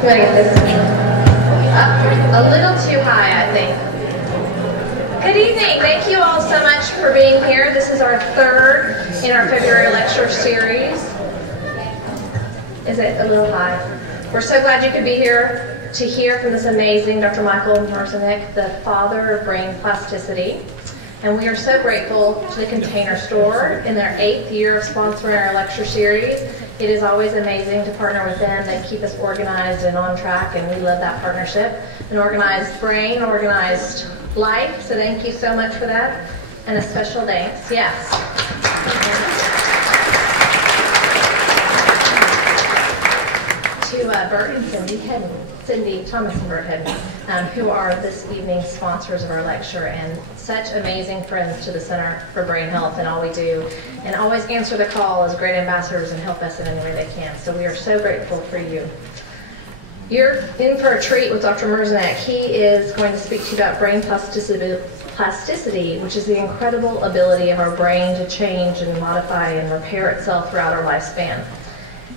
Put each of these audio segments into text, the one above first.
You want to get this up a little too high, I think. Good evening. Thank you all so much for being here. This is our third in our February lecture series. Is it a little high? We're so glad you could be here to hear from this amazing Dr. Michael Merzenich, the father of brain plasticity. And we are so grateful to the Container Store in their 8th year of sponsoring our lecture series. It is always amazing to partner with them. They keep us organized and on track, and we love that partnership. An organized brain, organized life, so thank you so much for that. And a special thanks, yes. To Bert and Cindy Thomas and Bert Hedden, who are this evening's sponsors of our lecture, and such amazing friends to the Center for Brain Health and all we do, and always answer the call as great ambassadors and help us in any way they can. So we are so grateful for you. You're in for a treat with Dr. Merzenich. He is going to speak to you about brain plasticity, which is the incredible ability of our brain to change and modify and repair itself throughout our lifespan.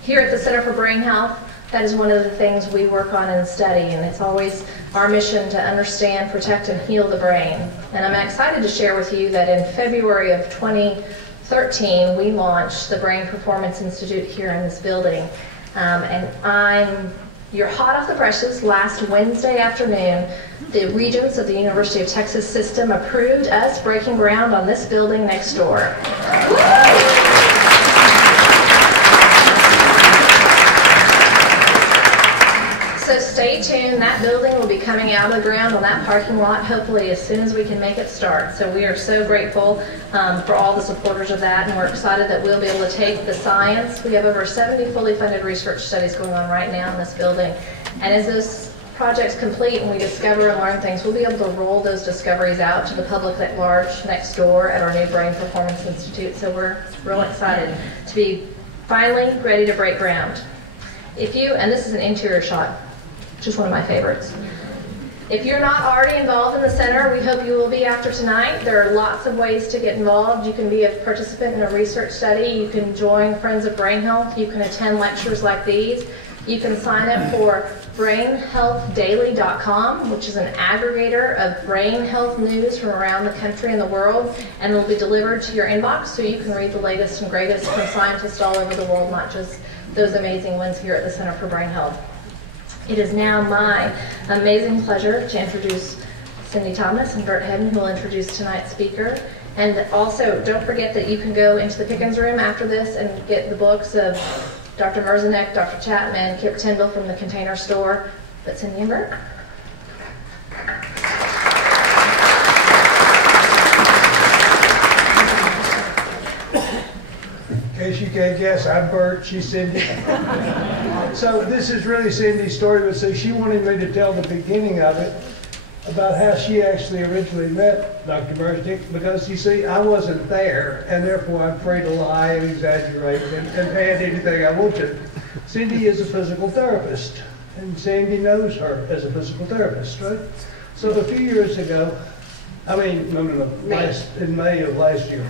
Here at the Center for Brain Health, that is one of the things we work on and study, and it's always our mission to understand, protect, and heal the brain. And I'm excited to share with you that in February of 2013, we launched the Brain Performance Institute here in this building. You're hot off the presses. Last Wednesday afternoon, the Regents of the University of Texas System approved us breaking ground on this building next door. So stay tuned. That building will be coming out of the ground on that parking lot, hopefully as soon as we can make it start. So we are so grateful for all the supporters of that, and we're excited that we'll be able to take the science. We have over 70 fully funded research studies going on right now in this building. And as those projects complete and we discover and learn things, we'll be able to roll those discoveries out to the public at large next door at our new Brain Performance Institute. So we're real excited to be finally ready to break ground. And this is an interior shot, just one of my favorites. If you're not already involved in the center, we hope you will be after tonight. There are lots of ways to get involved. You can be a participant in a research study. You can join Friends of Brain Health. You can attend lectures like these. You can sign up for brainhealthdaily.com, which is an aggregator of brain health news from around the country and the world, and it will be delivered to your inbox so you can read the latest and greatest from scientists all over the world, not just those amazing ones here at the Center for Brain Health. It is now my amazing pleasure to introduce Cindy Thomas and Bert Hedden, who will introduce tonight's speaker. And also, don't forget that you can go into the Pickens room after this and get the books of Dr. Merzenich, Dr. Chapman, Kip Tyndall from the Container Store. But Cindy and Bert. In case you can't guess, I'm Bert, she's Cindy. So this is really Cindy's story, but so she wanted me to tell the beginning of it about how she actually originally met Dr. Merzenich, because you see, I wasn't there, and therefore I'm free to lie and exaggerate and add anything I want to. Cindy is a physical therapist, and Sandy knows her as a physical therapist, right? So a few years ago, in May of last year,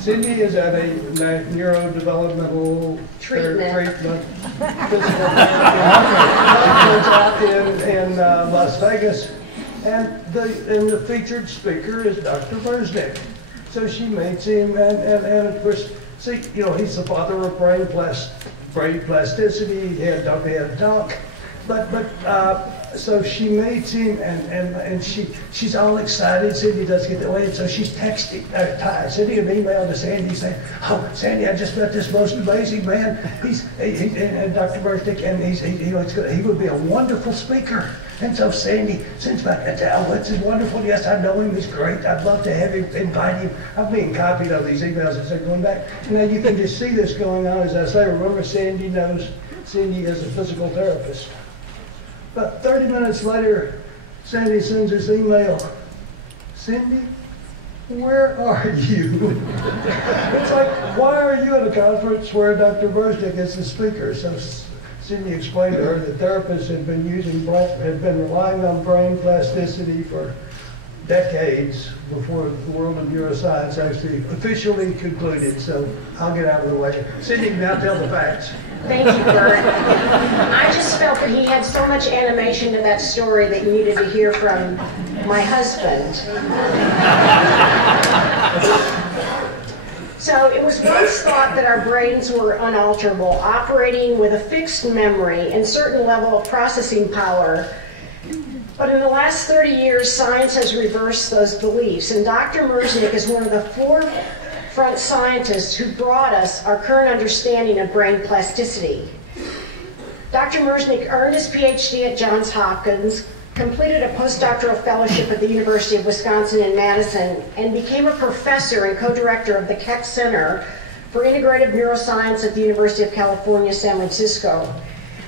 Cindy is at a neurodevelopmental treatment physical therapy in Las Vegas, and the featured speaker is Dr. Merzenich. So she meets him, and of course, see, he's the father of brain plasticity. He had a talk, so she meets him, and she's all excited. Cindy does get that way, and so she's texting, sending an email to Sandy saying, "Oh, Sandy, I just met this most amazing man. And Dr. Merzenich, and he would be a wonderful speaker." And so Sandy sends back, "Oh, it's wonderful. Yes, I know him. He's great. I'd love to have him, invite him." I'm being copied of these emails as they're going back. Now you can just see this going on. As I say, remember, Sandy knows Cindy is a physical therapist. About 30 minutes later, Sandy sends this email. "Cindy, where are you?" It's like, why are you at a conference where Dr. Merzenich is the speaker? So Cindy explained to her that therapists had been relying on brain plasticity for decades before the world of neuroscience actually officially concluded. So I'll get out of the way. Cindy can now tell the facts. Thank you, Bert. I just felt that he had so much animation to that story that you needed to hear from my husband. So it was once thought that our brains were unalterable, operating with a fixed memory and certain level of processing power. But in the last 30 years, science has reversed those beliefs, and Dr. Merznick is one of the forefront scientists who brought us our current understanding of brain plasticity. Dr. Merznick earned his PhD at Johns Hopkins, completed a postdoctoral fellowship at the University of Wisconsin in Madison, and became a professor and co-director of the Keck Center for Integrative Neuroscience at the University of California, San Francisco,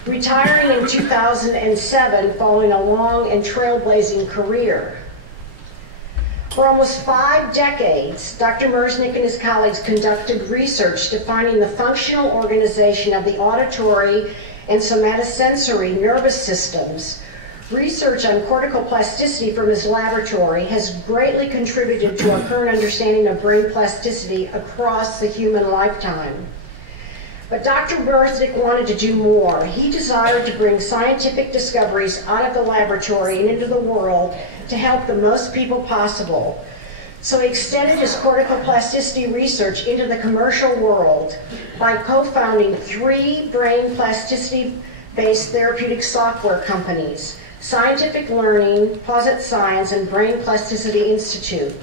retiring in 2007 following a long and trailblazing career. For almost 5 decades, Dr. Merznick and his colleagues conducted research defining the functional organization of the auditory and somatosensory nervous systems. Research on cortical plasticity from his laboratory has greatly contributed to our current understanding of brain plasticity across the human lifetime. But Dr. Merznick wanted to do more. He desired to bring scientific discoveries out of the laboratory and into the world to help the most people possible. So he extended his cortical plasticity research into the commercial world by co-founding 3 brain plasticity-based therapeutic software companies: Scientific Learning, Posit Science, and Brain Plasticity Institute.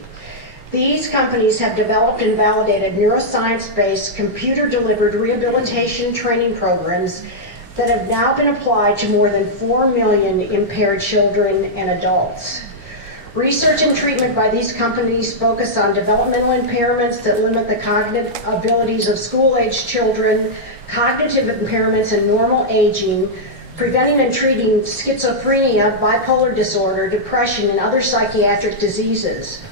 These companies have developed and validated neuroscience-based, computer-delivered rehabilitation training programs that have now been applied to more than 4 million impaired children and adults. Research and treatment by these companies focus on developmental impairments that limit the cognitive abilities of school-aged children, cognitive impairments and normal aging, preventing and treating schizophrenia, bipolar disorder, depression, and other psychiatric diseases.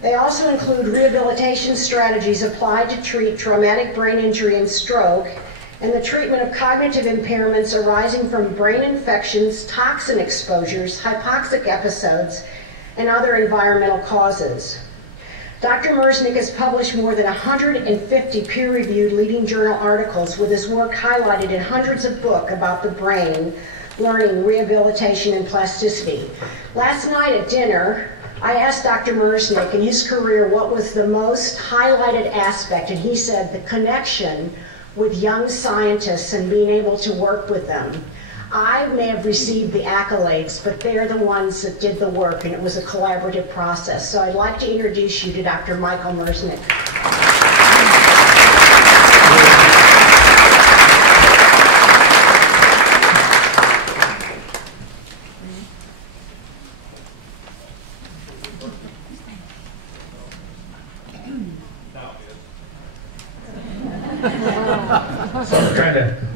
They also include rehabilitation strategies applied to treat traumatic brain injury and stroke, and the treatment of cognitive impairments arising from brain infections, toxin exposures, hypoxic episodes, and other environmental causes. Dr. Merznick has published more than 150 peer-reviewed leading journal articles, with his work highlighted in hundreds of books about the brain, learning, rehabilitation, and plasticity. Last night at dinner, I asked Dr. Merznick in his career what was the most highlighted aspect, and he said the connection with young scientists and being able to work with them. I may have received the accolades, but they're the ones that did the work, and it was a collaborative process. So I'd like to introduce you to Dr. Michael Merznick.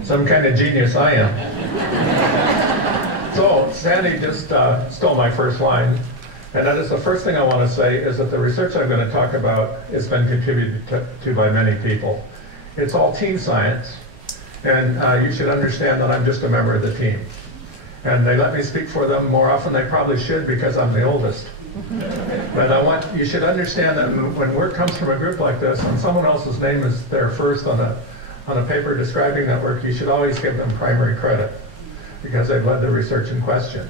Some kind of genius I am. So Sandy just stole my first line, and that is the first thing I want to say is that the research I'm going to talk about has been contributed to by many people. It's all team science, and you should understand that I'm just a member of the team. And they let me speak for them more often than they probably should because I'm the oldest. But you should understand that when work comes from a group like this, and someone else's name is there first on a paper describing that work, you should always give them primary credit because they've led the research in question.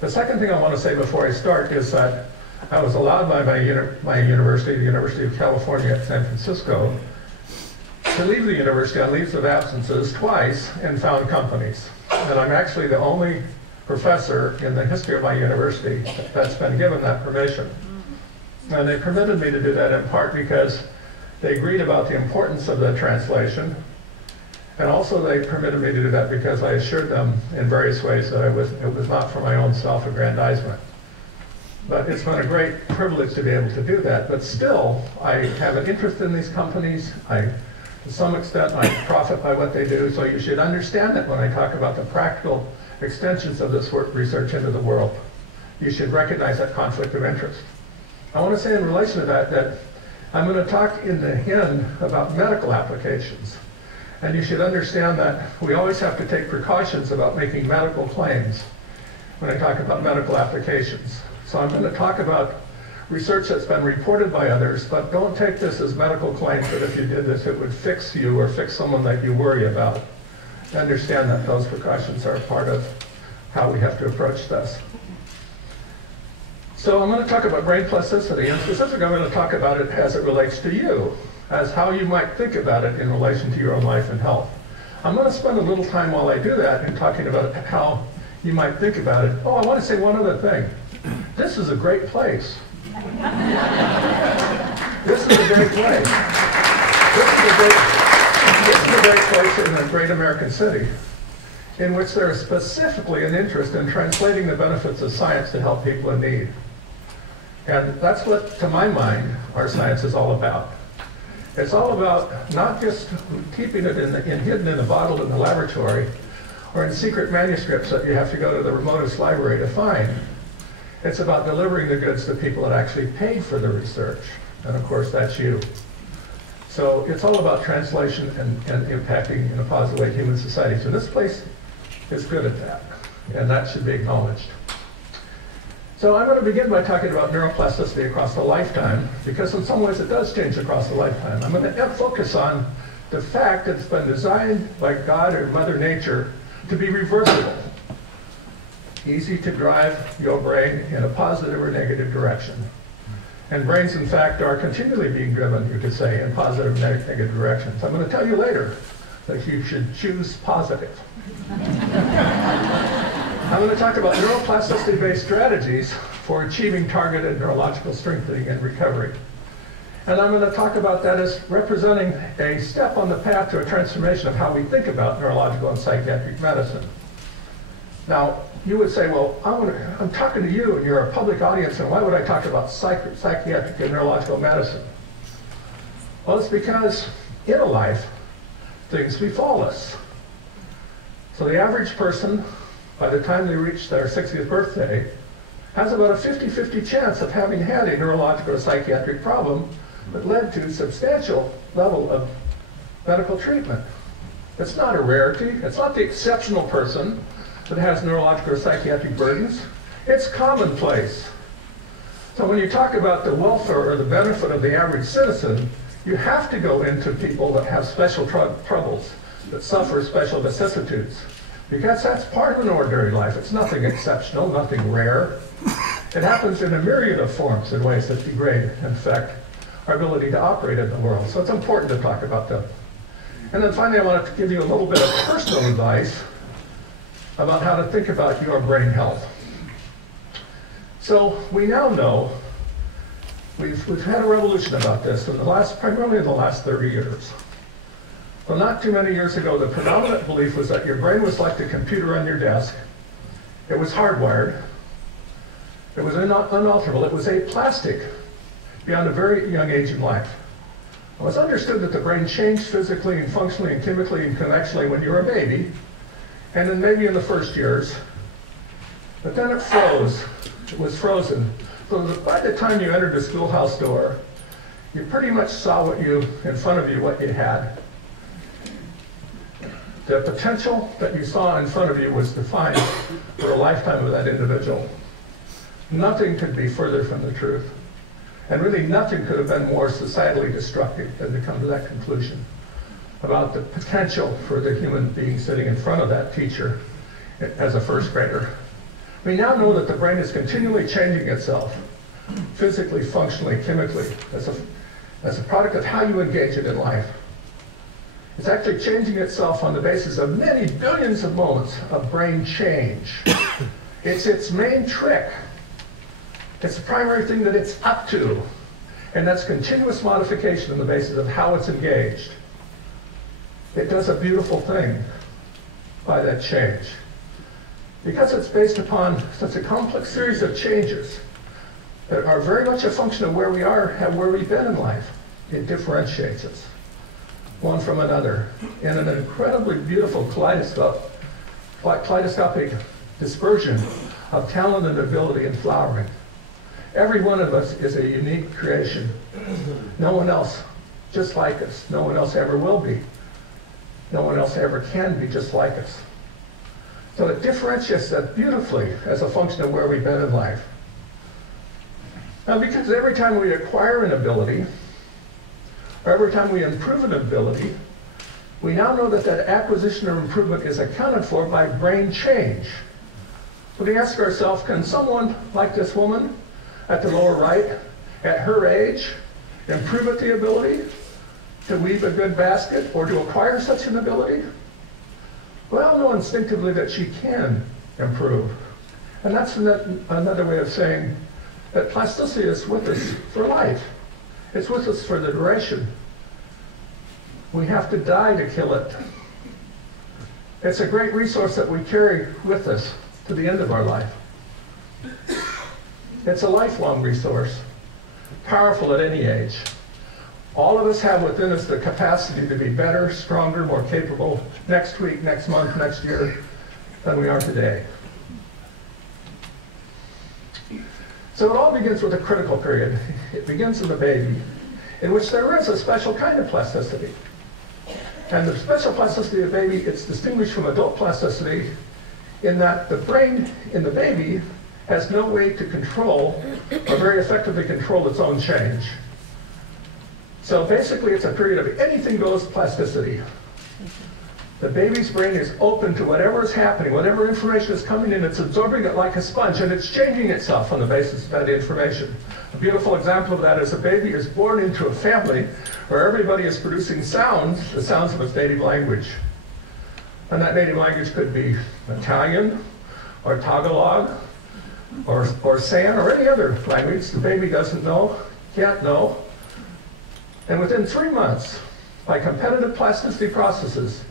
The second thing I want to say before I start is that I was allowed by my university, the University of California at San Francisco, to leave the university on leaves of absences twice and found companies. And I'm actually the only professor in the history of my university that's been given that permission. And they permitted me to do that in part because they agreed about the importance of the translation, and also they permitted me to do that because I assured them in various ways that it was not for my own self-aggrandizement. But it's been a great privilege to be able to do that. But still, I have an interest in these companies. To some extent, I profit by what they do. So you should understand that when I talk about the practical extensions of this research into the world. You should recognize that conflict of interest. I want to say in relation to that I'm going to talk in the end about medical applications. And you should understand that we always have to take precautions about making medical claims when I talk about medical applications. So I'm going to talk about research that's been reported by others, but don't take this as medical claims that if you did this, it would fix you or fix someone that you worry about. Understand that those precautions are part of how we have to approach this. So I'm going to talk about brain plasticity, and specifically I'm going to talk about it as it relates to you, as how you might think about it in relation to your own life and health. I'm going to spend a little time while I do that in talking about how you might think about it. Oh, I want to say one other thing. This is a great place. This is a great place. This is a great place in a great American city in which there is specifically an interest in translating the benefits of science to help people in need. And that's what, to my mind, our science is all about. It's all about not just keeping it hidden in a bottle in the laboratory or in secret manuscripts that you have to go to the remotest library to find. It's about delivering the goods to people that actually paid for the research. And of course, that's you. So it's all about translation and impacting in a positive way human society. So this place is good at that, and that should be acknowledged. So I'm going to begin by talking about neuroplasticity across a lifetime, because in some ways it does change across a lifetime. I'm going to focus on the fact that it's been designed by God or Mother Nature to be reversible. Easy to drive your brain in a positive or negative direction. And brains, in fact, are continually being driven, you could say, in positive and negative directions. I'm going to tell you later that you should choose positive. I'm going to talk about neuroplasticity-based strategies for achieving targeted neurological strengthening and recovery. And I'm going to talk about that as representing a step on the path to a transformation of how we think about neurological and psychiatric medicine. Now, you would say, well, I'm talking to you and you're a public audience, and why would I talk about psychiatric and neurological medicine? Well, it's because in a life, things befall us. So the average person, by the time they reach their 60th birthday, has about a 50-50 chance of having had a neurological or psychiatric problem that led to substantial level of medical treatment. It's not a rarity. It's not the exceptional person that has neurological or psychiatric burdens. It's commonplace. So when you talk about the welfare or the benefit of the average citizen, you have to go into people that have special troubles, that suffer special vicissitudes, because that's part of an ordinary life. It's nothing exceptional, nothing rare. It happens in a myriad of forms in ways that degrade, in fact, our ability to operate in the world. So it's important to talk about them. And then finally, I want to give you a little bit of personal advice about how to think about your brain health. So we now know, we've had a revolution about this primarily in the last 30 years. Well, not too many years ago, the predominant belief was that your brain was like the computer on your desk. It was hardwired. It was unalterable. It was aplastic beyond a very young age in life. It was understood that the brain changed physically and functionally and chemically and conventionally when you were a baby, and then maybe in the first years. But then it froze. It was frozen. So that by the time you entered the schoolhouse door, you pretty much saw in front of you what you had. The potential that you saw in front of you was defined for a lifetime of that individual. Nothing could be further from the truth. And really nothing could have been more societally destructive than to come to that conclusion about the potential for the human being sitting in front of that teacher as a first grader. We now know that the brain is continually changing itself, physically, functionally, chemically, as a product of how you engage it in life. It's actually changing itself on the basis of many billions of moments of brain change. It's its main trick. It's the primary thing that it's up to. And that's continuous modification on the basis of how it's engaged. It does a beautiful thing by that change. Because it's based upon such a complex series of changes that are very much a function of where we are and where we've been in life, it differentiates us one from another in an incredibly beautiful kaleidoscopic dispersion of talent and ability and flowering. Every one of us is a unique creation. No one else just like us. No one else ever will be. No one else ever can be just like us. So it differentiates us beautifully as a function of where we've been in life. Now, because every time we acquire an ability, or every time we improve an ability, we now know that that acquisition or improvement is accounted for by brain change. So we ask ourselves, can someone like this woman at the lower right, at her age, improve at the ability to weave a good basket or to acquire such an ability? Well, know instinctively that she can improve. And that's another way of saying that plasticity is with us for life. It's with us for the duration. We have to die to kill it. It's a great resource that we carry with us to the end of our life. It's a lifelong resource, powerful at any age. All of us have within us the capacity to be better, stronger, more capable next week, next month, next year than we are today. So it all begins with a critical period. It begins in the baby, in which there is a special kind of plasticity. And the special plasticity of the baby, it's distinguished from adult plasticity in that the brain in the baby has no way to control or very effectively control its own change. So basically it's a period of anything goes plasticity. The baby's brain is open to whatever is happening, whatever information is coming in, it's absorbing it like a sponge, and it's changing itself on the basis of that information. A beautiful example of that is a baby is born into a family where everybody is producing sounds, the sounds of its native language. And that native language could be Italian, or Tagalog, or San, or any other language the baby doesn't know, can't know. And within 3 months, by competitive plasticity processes,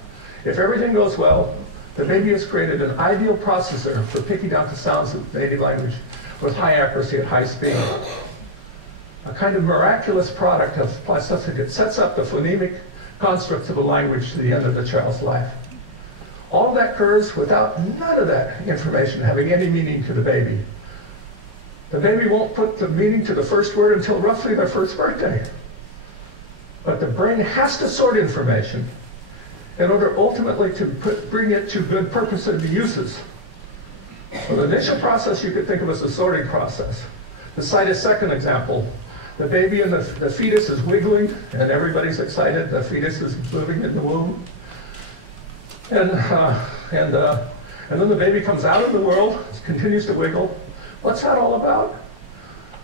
if everything goes well, the baby has created an ideal processor for picking out the sounds of the native language with high accuracy at high speed. A kind of miraculous product of plasticity that sets up the phonemic constructs of a language to the end of the child's life. All of that occurs without none of that information having any meaning to the baby. The baby won't put the meaning to the first word until roughly their first birthday. But the brain has to sort information in order ultimately to bring it to good purpose and uses. So the initial process you could think of as the sorting process. To cite a second example, the baby and the fetus is wiggling, and everybody's excited. The fetus is moving in the womb. And then the baby comes out in the world, continues to wiggle. What's that all about?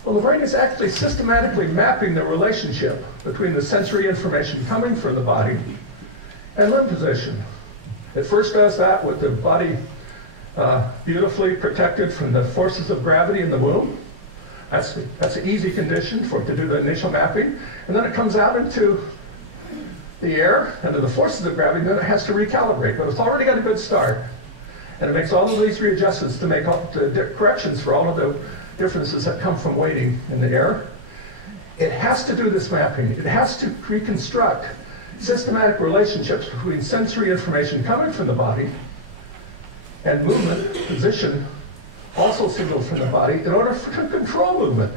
Well, the brain is actually systematically mapping the relationship between the sensory information coming from the body and limb position. It first does that with the body beautifully protected from the forces of gravity in the womb. That's an easy condition for it to do the initial mapping. And then it comes out into the air, under the forces of gravity, and then it has to recalibrate. But it's already got a good start. And it makes all of these readjustments to make all the corrections for all of the differences that come from waiting in the air. It has to do this mapping. It has to reconstruct systematic relationships between sensory information coming from the body and movement, position, also signaled from the body, in order to control movement.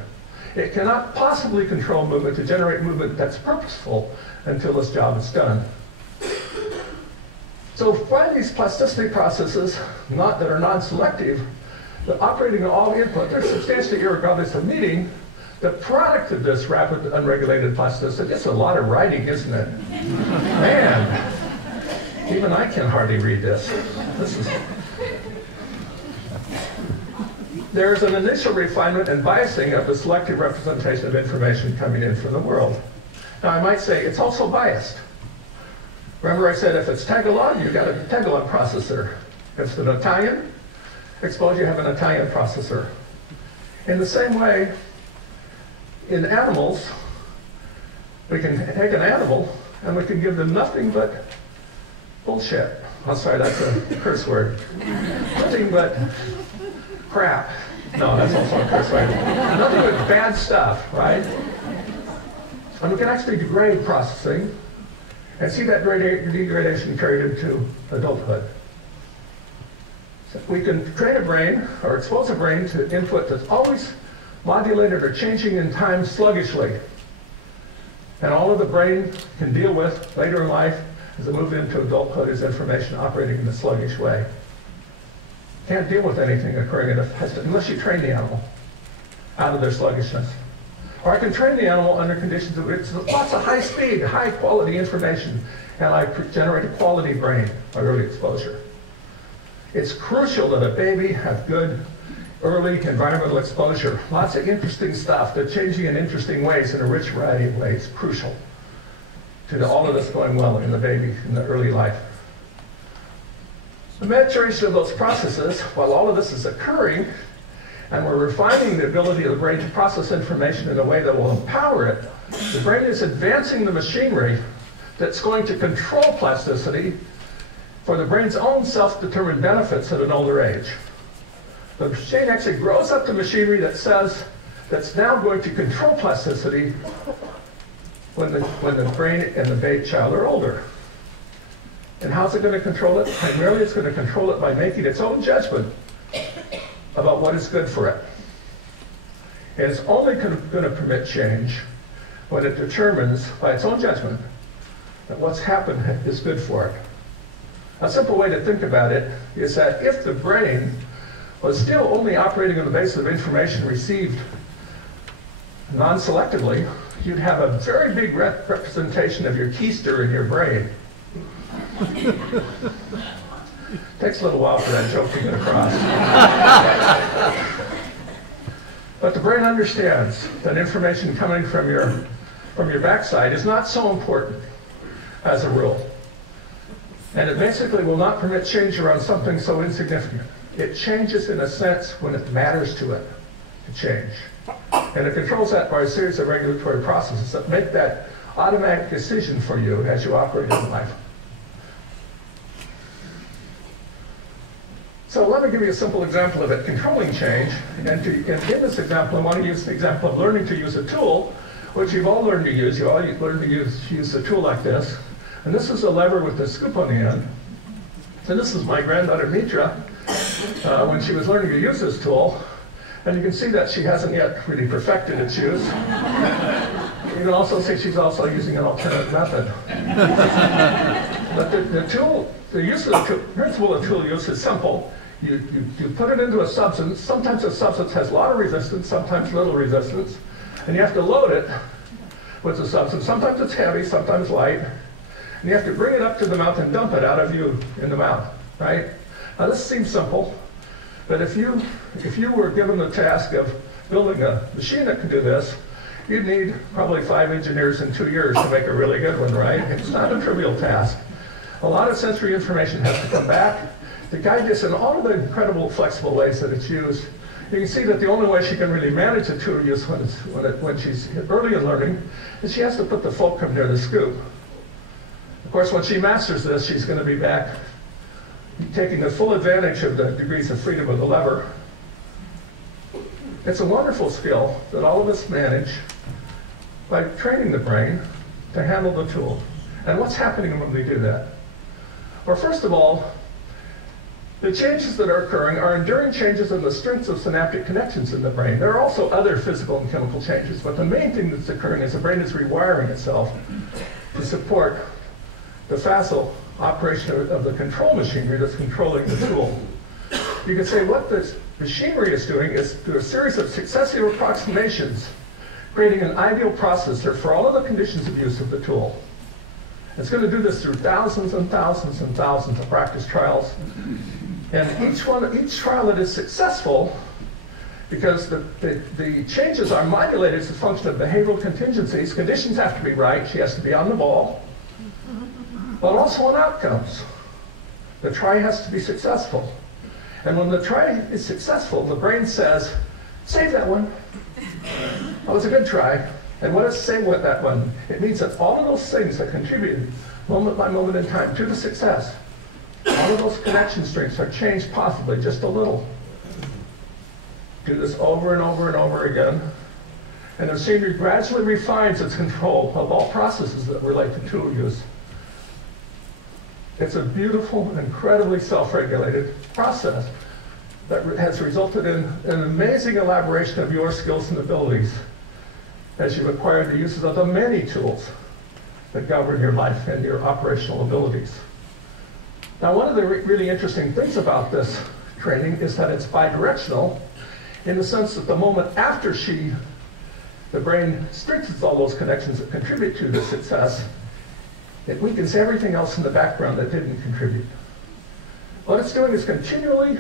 It cannot possibly control movement to generate movement that's purposeful until this job is done. So by these plasticity processes that are non-selective, the operating on all input, they're substantially irregardless of meaning. The product of this rapid unregulated plasticity, it's a lot of writing, isn't it? Man, even I can hardly read this. There's an initial refinement and biasing of the selective representation of information coming in from the world. Now I might say it's also biased. Remember I said if it's Tagalog, you've got a Tagalog processor. If it's an Italian, suppose you have an Italian processor. In the same way, in animals, we can take an animal and we can give them nothing but bullshit. Oh, sorry, that's a curse word. Nothing but crap. No, that's also a curse word. Nothing but bad stuff, right? And we can actually degrade processing and see that degradation carried into adulthood. So we can train a brain or expose a brain to input that's always modulated or changing in time sluggishly. And all of the brain can deal with later in life as it moves into adulthood is information operating in a sluggish way. Can't deal with anything occurring unless you train the animal out of their sluggishness. Or I can train the animal under conditions of it's lots of high speed, high quality information, and I generate a quality brain by early exposure. It's crucial that a baby have good early environmental exposure. Lots of interesting stuff. They're changing in interesting ways, in a rich variety of ways. Crucial to all of this going well in the baby in the early life. The maturation of those processes, while all of this is occurring, and we're refining the ability of the brain to process information in a way that will empower it, the brain is advancing the machinery that's going to control plasticity for the brain's own self-determined benefits at an older age. The machine actually grows up the machinery that's now going to control plasticity when the brain and the baby child are older. And how's it going to control it? Primarily it's going to control it by making its own judgment about what is good for it. And it's only going to permit change when it determines by its own judgment that what's happened is good for it. A simple way to think about it is that if the brain was still only operating on the basis of information received non-selectively, you'd have a very big representation of your keister in your brain. Takes a little while for that joke to get across. But the brain understands that information coming from your backside is not so important as a rule. And it basically will not permit change around something so insignificant. It changes in a sense when it matters to it to change. And it controls that by a series of regulatory processes that make that automatic decision for you as you operate in life. So let me give you a simple example of it controlling change. And in this example, I want to use the example of learning to use a tool, which you've all learned to use. You all learned to use a tool like this. And this is a lever with a scoop on the end. And this is my granddaughter Mitra when she was learning to use this tool. And you can see that she hasn't yet really perfected its use. You can also see she's also using an alternate method. But the use of the principle of tool use is simple. You put it into a substance. Sometimes a substance has a lot of resistance, sometimes little resistance. And you have to load it with the substance. Sometimes it's heavy, sometimes light. And you have to bring it up to the mouth and dump it out of you in the mouth, right? Now this seems simple, but if you were given the task of building a machine that could do this, you'd need probably 5 engineers in 2 years to make a really good one, right? It's not a trivial task. A lot of sensory information has to come back to guide this in all of the incredible flexible ways that it's used. You can see that the only way she can really manage the tool use when she's early in learning is she has to put the fulcrum near the scoop. Of course, when she masters this, she's going to be back taking the full advantage of the degrees of freedom of the lever. It's a wonderful skill that all of us manage by training the brain to handle the tool. And what's happening when we do that? Well, first of all, the changes that are occurring are enduring changes in the strengths of synaptic connections in the brain. There are also other physical and chemical changes, but the main thing that's occurring is the brain is rewiring itself to support the facile operation of the control machinery that's controlling the tool. You can say what this machinery is doing is through a series of successive approximations, creating an ideal processor for all of the conditions of use of the tool. It's going to do this through thousands and thousands and thousands of practice trials. And each trial that is successful, because the changes are modulated as a function of behavioral contingencies. Conditions have to be right. She has to be on the ball. But also on outcomes. The try has to be successful. And when the try is successful, the brain says, save that one. That was a good try. And what does save with that one? It means that all of those things that contributed moment by moment in time to the success, all of those connection strings are changed possibly just a little. Do this over and over and over again. And the machinery gradually refines its control of all processes that relate to tool use. It's a beautiful, incredibly self-regulated process that has resulted in an amazing elaboration of your skills and abilities as you've acquired the uses of the many tools that govern your life and your operational abilities. Now, one of the really interesting things about this training is that it's bidirectional in the sense that the moment after she the brain strengthens all those connections that contribute to the success. It weakens everything else in the background that didn't contribute. What it's doing is continually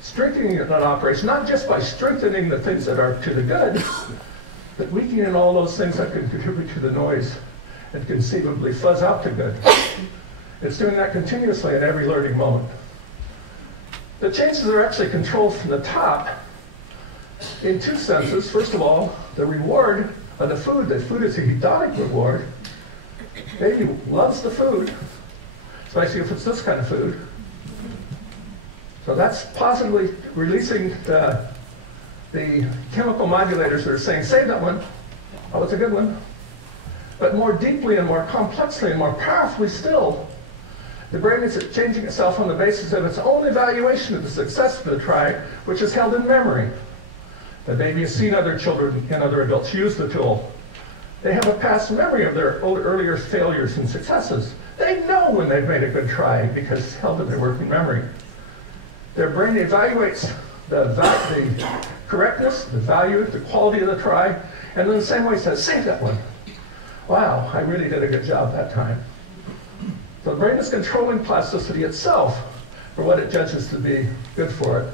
strengthening an operation, not just by strengthening the things that are to the good, but weakening all those things that can contribute to the noise and conceivably fuzz out to good. It's doing that continuously in every learning moment. The changes are actually controlled from the top in two senses. First of all, the reward of the food. The food is a hedonic reward. Baby loves the food, especially if it's this kind of food. So that's positively releasing the chemical modulators that are saying, save that one. Oh, it's a good one. But more deeply and more complexly and more powerfully still, the brain is changing itself on the basis of its own evaluation of the success of the try, which is held in memory. The baby has seen other children and other adults use the tool. They have a past memory of their earlier failures and successes. They know when they've made a good try because it's held in their working memory. Their brain evaluates the correctness, the value, the quality of the try, and in the same way says, save that one. Wow, I really did a good job that time. So the brain is controlling plasticity itself for what it judges to be good for it.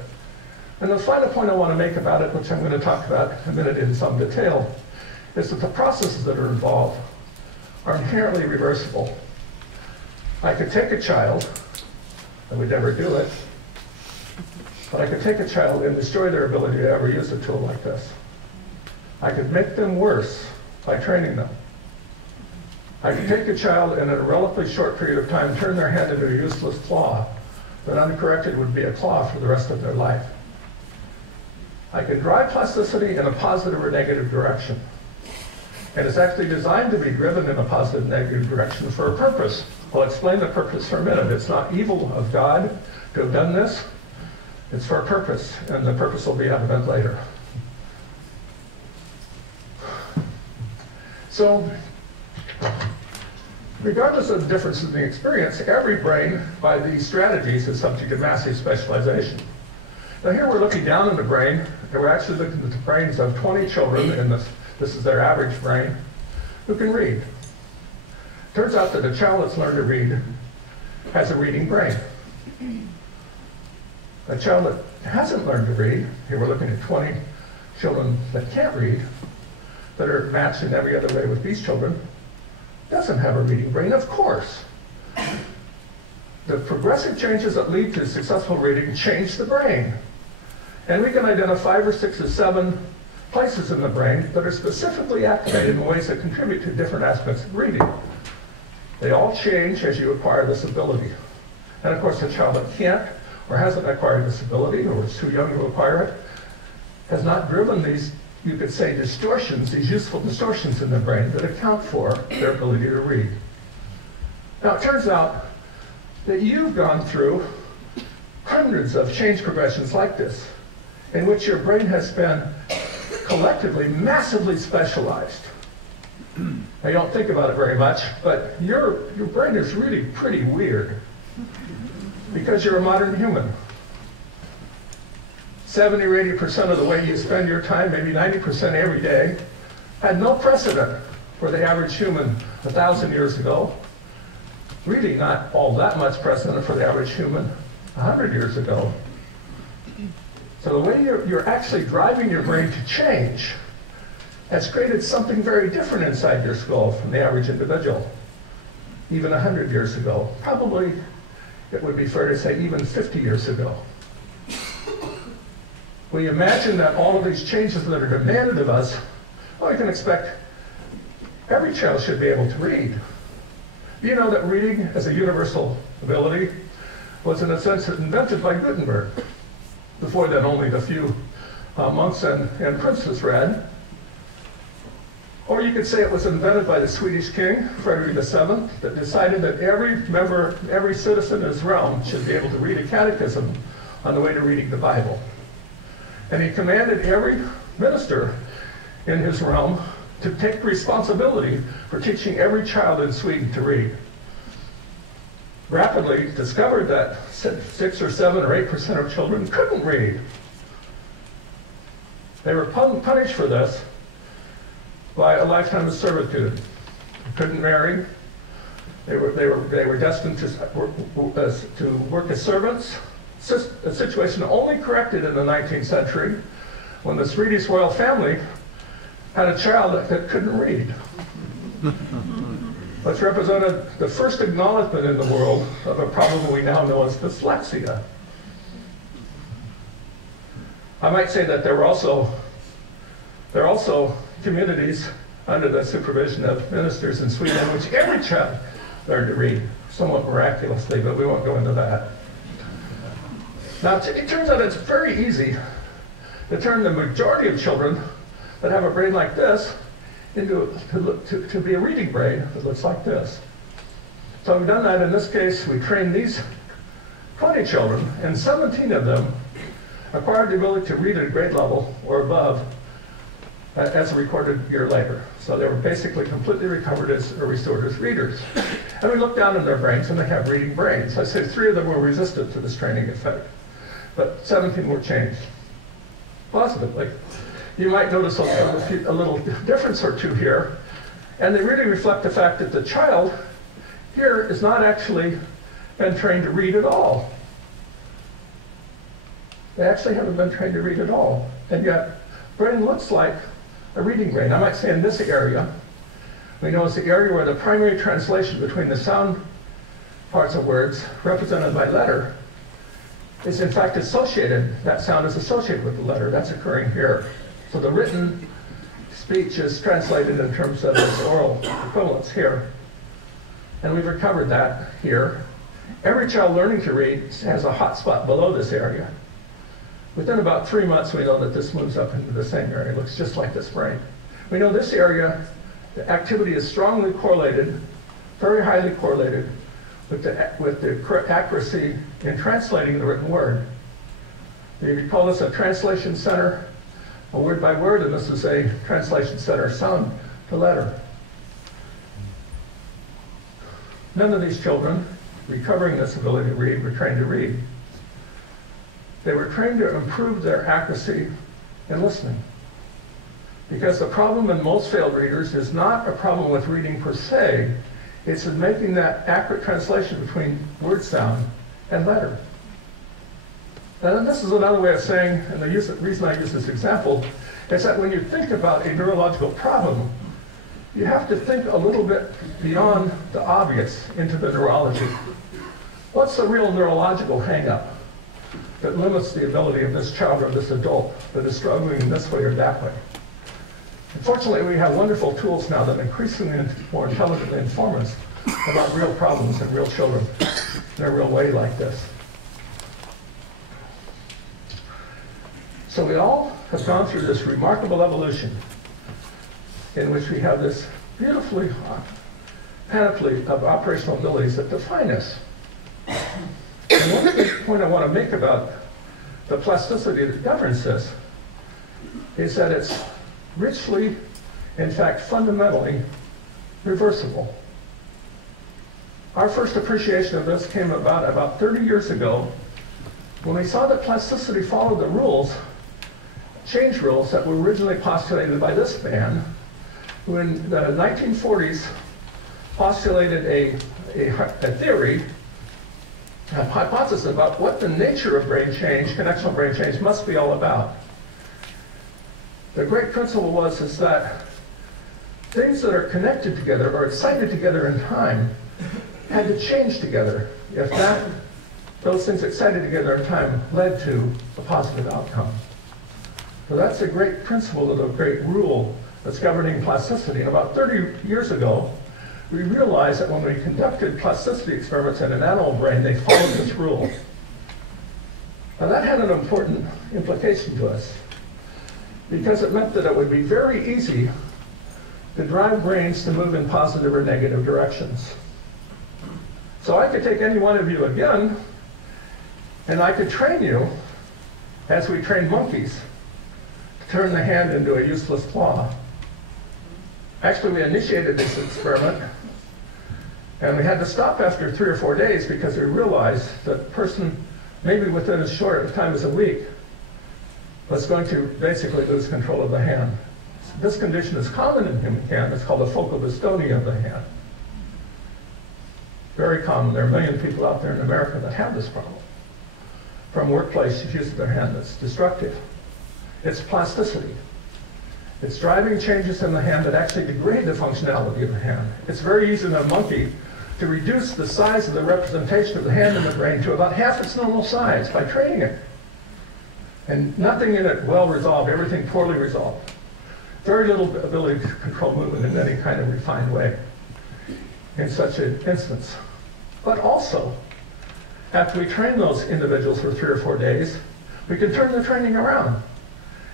And the final point I want to make about it, which I'm going to talk about in a minute in some detail, is that the processes that are involved are inherently reversible. I could take a child, I would never do it, but I could take a child and destroy their ability to ever use a tool like this. I could make them worse by training them. I could take a child and in a relatively short period of time turn their hand into a useless claw that uncorrected would be a claw for the rest of their life. I could drive plasticity in a positive or negative direction. And it's actually designed to be driven in a positive negative direction for a purpose. I'll explain the purpose for a minute. It's not evil of God to have done this. It's for a purpose, and the purpose will be evident later. So, regardless of the differences in the experience, every brain, by these strategies, is subject to massive specialization. Now here we're looking down in the brain, and we're actually looking at the brains of 20 children, and this is their average brain, who can read. Turns out that a child that's learned to read has a reading brain. A child that hasn't learned to read, here we're looking at 20 children that can't read, that are matched in every other way with these children, doesn't have a reading brain, of course. The progressive changes that lead to successful reading change the brain. And we can identify 5 or 6 or 7 places in the brain that are specifically activated in ways that contribute to different aspects of reading. They all change as you acquire this ability. And of course, a child that can't or hasn't acquired this ability or is too young to acquire it has not driven these, you could say, distortions, these useful distortions in the brain that account for their ability to read. Now, it turns out that you've gone through hundreds of change progressions like this, in which your brain has been collectively massively specialized. Now, you don't think about it very much, but your brain is really pretty weird because you're a modern human. 70 or 80% of the way you spend your time, maybe 90% every day, had no precedent for the average human 1,000 years ago. Really not all that much precedent for the average human 100 years ago. So the way you're actually driving your brain to change has created something very different inside your skull from the average individual, even 100 years ago. Probably, it would be fair to say, even 50 years ago. We imagine that all of these changes that are demanded of us, well, we can expect every child should be able to read. Do you know that reading as a universal ability was, in a sense, invented by Gutenberg? Before then, only the few monks and princes read. Or you could say it was invented by the Swedish king, Frederick VII, that decided that every member, every citizen in his realm should be able to read a catechism on the way to reading the Bible. And he commanded every minister in his realm to take responsibility for teaching every child in Sweden to read. Rapidly discovered that 6 or 7 or 8% of children couldn't read. They were punished for this by a lifetime of servitude. They couldn't marry. They were destined to work as servants, a situation only corrected in the 19th century when the Swedish royal family had a child that couldn't read, which represented the first acknowledgement in the world of a problem we now know as dyslexia. I might say that there are also communities under the supervision of ministers in Sweden in which every child learned to read, somewhat miraculously, but we won't go into that. Now, it turns out it's very easy to turn the majority of children that have a brain like this to be a reading brain that looks like this. So we've done that. In this case, we trained these 20 children, and 17 of them acquired the ability to read at a grade level or above as a recorded year later. So they were basically completely recovered or restored as readers. And we looked down in their brains, and they have reading brains. I say 3 of them were resistant to this training effect, but 17 were changed positively. You might notice a little difference or two here, and they really reflect the fact that the child here is not actually been trained to read at all. They actually haven't been trained to read at all, and yet brain looks like a reading brain. I might say in this area, we know it's the area where the primary translation between the sound parts of words represented by letter is in fact associated, that sound is associated with the letter. That's occurring here. So the written speech is translated in terms of its oral equivalents here. And we've recovered that here. Every child learning to read has a hot spot below this area. Within about 3 months, we know that this moves up into the same area. It looks just like this brain. We know this area, the activity is strongly correlated, very highly correlated, with the accuracy in translating the written word. You call this a translation center, a word by word, and this is a translation center, sound to letter. None of these children recovering this ability to read were trained to read. They were trained to improve their accuracy in listening. Because the problem in most failed readers is not a problem with reading per se, it's in making that accurate translation between word sound and letter. And this is another way of saying, and the reason I use this example, is that when you think about a neurological problem, you have to think a little bit beyond the obvious into the neurology. What's the real neurological hang-up that limits the ability of this child or this adult that is struggling in this way or that way? Unfortunately, we have wonderful tools now that increasingly more intelligently inform us about real problems in real children in a real way like this. So we all have gone through this remarkable evolution in which we have this beautifully panoply of operational abilities that define us. And one big point I want to make about the plasticity that governs this is that it's richly, in fact, fundamentally reversible. Our first appreciation of this came about 30 years ago when we saw that plasticity followed the rules, change rules that were originally postulated by this man, who in the 1940s postulated a theory, a hypothesis about what the nature of brain change, connectional brain change, must be all about. The great principle is that things that are connected together or excited together in time had to change together if those things excited together in time led to a positive outcome. So that's a great principle of the great rule that's governing plasticity. And about 30 years ago, we realized that when we conducted plasticity experiments in an animal brain, they followed this rule. Now that had an important implication to us, because it meant that it would be very easy to drive brains to move in positive or negative directions. So I could take any one of you again, and I could train you, as we trained monkeys, to turn the hand into a useless claw. Actually, we initiated this experiment, and we had to stop after 3 or 4 days because we realized that the person, maybe within as short a time as a week, was going to basically lose control of the hand. this condition is common in human hand. It's called a focal dystonia of the hand. Very common. There are 1 million people out there in America that have this problem. From workplace use of their hand that's destructive. It's plasticity. It's driving changes in the hand that actually degrade the functionality of the hand. It's very easy in a monkey to reduce the size of the representation of the hand in the brain to about half its normal size by training it. And nothing in it well resolved, everything poorly resolved. Very little ability to control movement in any kind of refined way in such an instance. But also, after we train those individuals for 3 or 4 days, we can turn the training around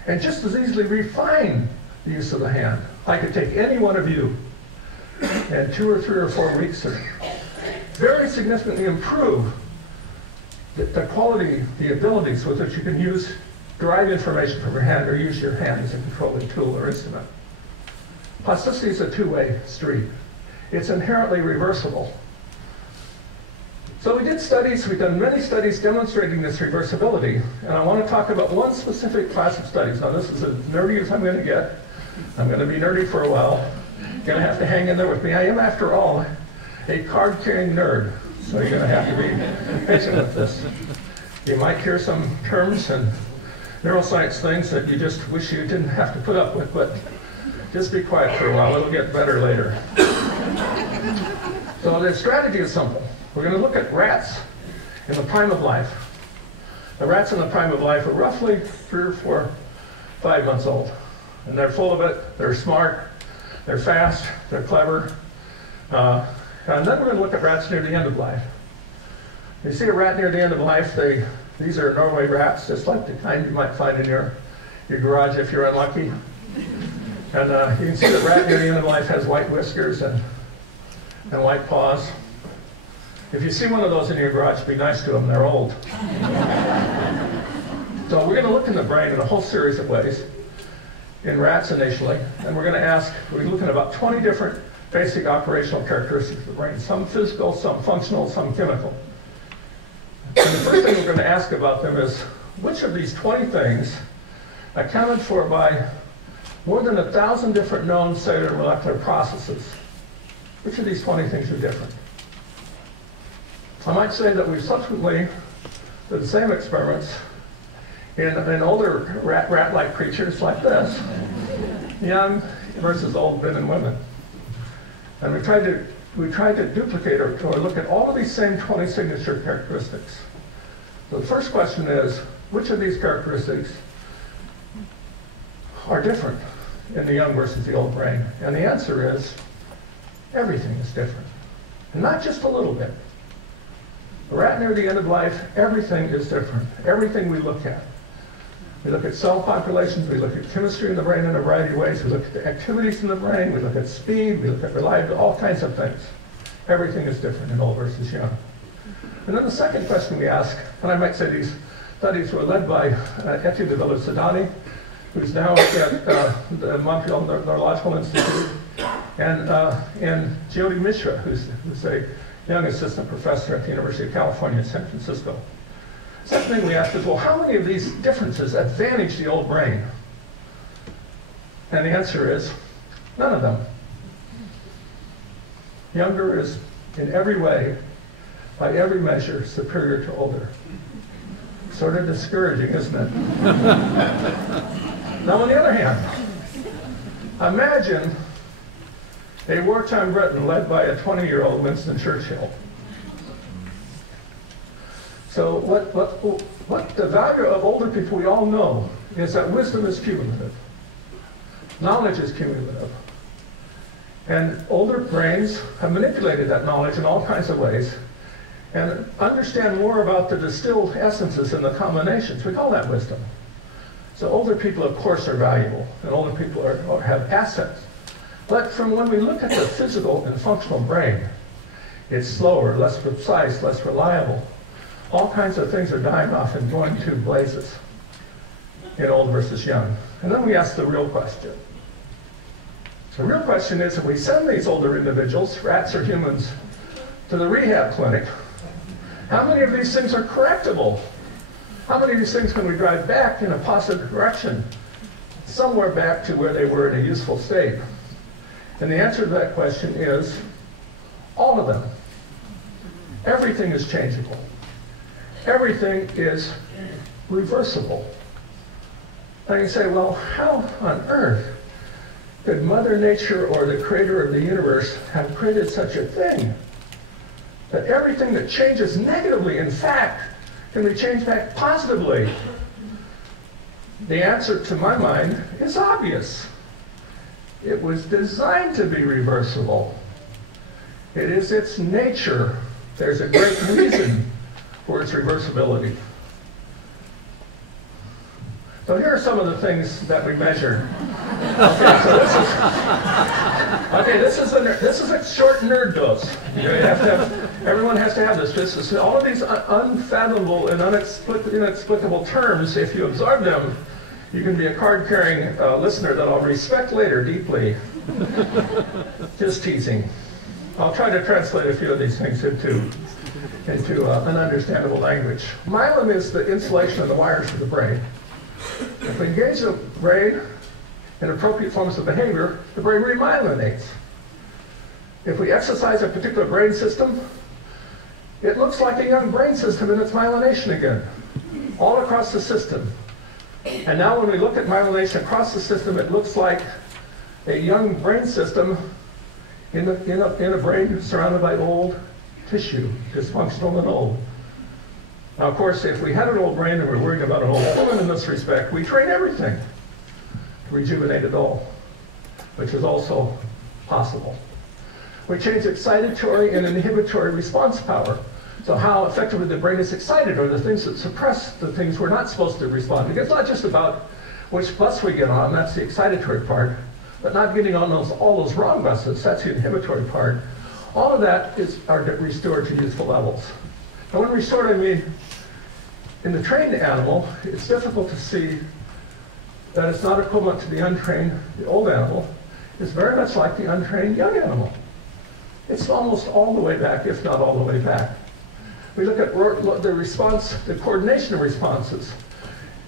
and just as easily refine the use of the hand. I could take any one of you and 2 or 3 or 4 weeks to very significantly improve the quality, the abilities with which you can derive information from your hand or use your hand as a controlling tool or instrument. Plasticity is a two-way street. It's inherently reversible. So we did studies, we've done many studies demonstrating this reversibility, and I want to talk about one specific class of studies. Now this is as nerdy as I'm going to get. I'm going to be nerdy for a while. You're going to have to hang in there with me. I am, after all, a card-carrying nerd, so you're going to have to be patient with this. You might hear some terms and neuroscience things that you just wish you didn't have to put up with, but just be quiet for a while. It'll get better later. So the strategy is simple. We're going to look at rats in the prime of life. The rats in the prime of life are roughly 3 or 4, 5 months old. And they're full of it, they're smart, they're fast, they're clever. And then we're going to look at rats near the end of life. You see a rat near the end of life, these are Norway rats, just like the kind you might find in your garage if you're unlucky. And you can see the rat near the end of life has white whiskers and white paws. If you see one of those in your garage, be nice to them, they're old. So we're going to look in the brain in a whole series of ways, in rats initially, and we're going to ask, we're looking at about 20 different basic operational characteristics of the brain, some physical, some functional, some chemical. And the first thing we're going to ask about them is, which of these 20 things, accounted for by more than 1,000 different known cellular molecular processes, which of these 20 things are different? I might say that we've subsequently did the same experiments in older rat-like creatures like this, young versus old men and women. And we tried to duplicate or look at all of these same 20 signature characteristics. So the first question is, which of these characteristics are different in the young versus the old brain? And the answer is, everything is different. And not just a little bit. The rat near the end of life, everything is different. Everything we look at. We look at cell populations, we look at chemistry in the brain in a variety of ways, we look at the activities in the brain, we look at speed, we look at reliability, all kinds of things. Everything is different in old versus young. And then the second question we ask, and I might say these studies were led by Etienne de Villers-Sedani, who's now at the Montreal Neurological Institute, and Jyoti Mishra, who's a young assistant professor at the University of California in San Francisco. Second thing we asked is, well, how many of these differences advantage the old brain? And the answer is, none of them. Younger is, in every way, by every measure, superior to older. Sort of discouraging, isn't it? Now, on the other hand, imagine a wartime Britain led by a 20-year-old Winston Churchill. So what the value of older people we all know is that wisdom is cumulative. Knowledge is cumulative. And older brains have manipulated that knowledge in all kinds of ways and understand more about the distilled essences and the combinations. We call that wisdom. So older people, of course, are valuable, and older people have assets. But from when we look at the physical and functional brain, it's slower, less precise, less reliable. All kinds of things are dying off and going to blazes in old versus young. And then we ask the real question. The real question is, if we send these older individuals, rats or humans, to the rehab clinic, how many of these things are correctable? How many of these things can we drive back in a positive direction somewhere back to where they were in a useful state? And the answer to that question is all of them. Everything is changeable. Everything is reversible. And you say, well, how on earth could Mother Nature or the creator of the universe have created such a thing? That everything that changes negatively, in fact, can be changed back positively. The answer, to my mind, is obvious. It was designed to be reversible. It is its nature. There's a great reason for its reversibility. So here are some of the things that we measure. Okay, so this is a short nerd dose. You know, everyone has to have this. All of these unfathomable and inexplicable terms, if you absorb them, you can be a card-carrying listener that I'll respect later deeply. Just teasing. I'll try to translate a few of these things into an understandable language. Myelin is the insulation of the wires of the brain. If we engage the brain in appropriate forms of behavior, the brain remyelinates. If we exercise a particular brain system, it looks like a young brain system in its myelination again, all across the system. And now when we look at myelination across the system, it looks like a young brain system in a brain surrounded by old tissue, dysfunctional and old. Now, of course, if we had an old brain and we're worrying about an old woman in this respect, we train everything to rejuvenate it all, which is also possible. We change excitatory and inhibitory response power. So how effectively the brain is excited, or the things that suppress the things we're not supposed to respond to. It's not just about which bus we get on, that's the excitatory part, but not getting on all those wrong buses, that's the inhibitory part. All of that are restored to useful levels. And when restored, I mean, in the trained animal, it's difficult to see that it's not equivalent to the untrained, the old animal. It's very much like the untrained young animal. It's almost all the way back, if not all the way back. We look at the response, the coordination of responses.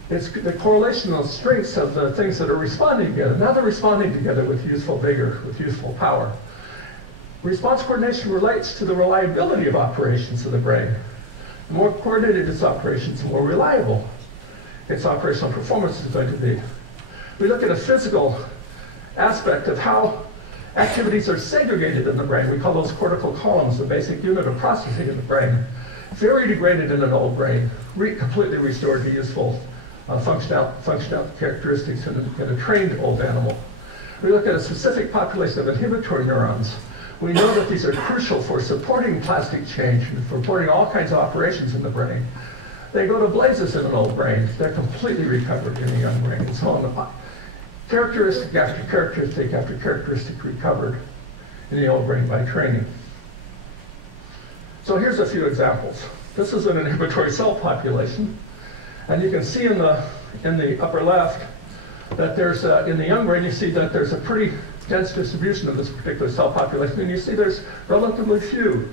It's the correlation of strengths of the things that are responding together. Now they're responding together with useful vigor, with useful power. Response coordination relates to the reliability of operations of the brain. The more coordinated its operations, the more reliable its operational performance is going to be. We look at a physical aspect of how activities are segregated in the brain. We call those cortical columns, the basic unit of processing in the brain. Very degraded in an old brain, completely restored to useful functional characteristics in a trained old animal. We look at a specific population of inhibitory neurons. We know that these are crucial for supporting plastic change and for supporting all kinds of operations in the brain. They go to blazes in an old brain. They're completely recovered in a young brain, and so on. Characteristic after characteristic after characteristic recovered in the old brain by training. So here's a few examples. This is an inhibitory cell population, and you can see in the upper left that there's in the young brain you see that there's a pretty dense distribution of this particular cell population, and you see there's relatively few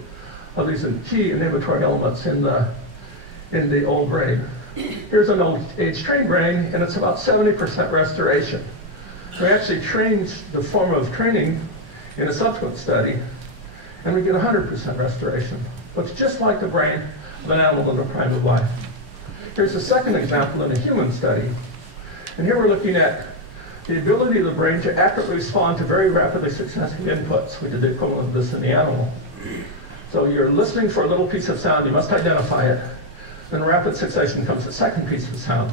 of these key inhibitory elements in the old brain. Here's an old age-trained brain, and it's about 70% restoration. We actually changed the form of training in a subsequent study, and we get 100% restoration. Looks just like the brain of an animal in the prime of life. Here's a second example in a human study. And here we're looking at the ability of the brain to accurately respond to very rapidly successive inputs. We did the equivalent of this in the animal. So you're listening for a little piece of sound, you must identify it. Then rapid succession comes the second piece of sound.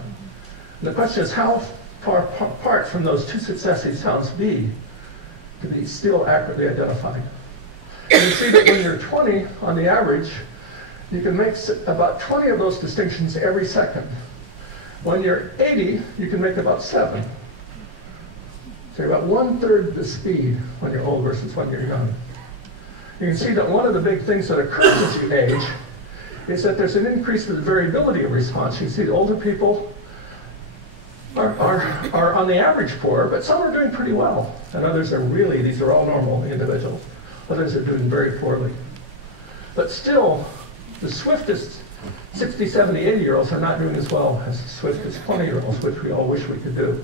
And the question is, how far apart from those two successive sounds be to be still accurately identified? And you see that when you're 20, on the average, you can make about 20 of those distinctions every second. When you're 80, you can make about 7. So you're about 1/3 the speed when you're old versus when you're young. You can see that one of the big things that occurs as you age is that there's an increase in the variability of response. You see the older people are on the average poor, but some are doing pretty well. And others are really, these are all normal individuals. Others are doing very poorly. But still, the swiftest 60, 70, 80-year-olds are not doing as well as the swiftest 20-year-olds, which we all wish we could do.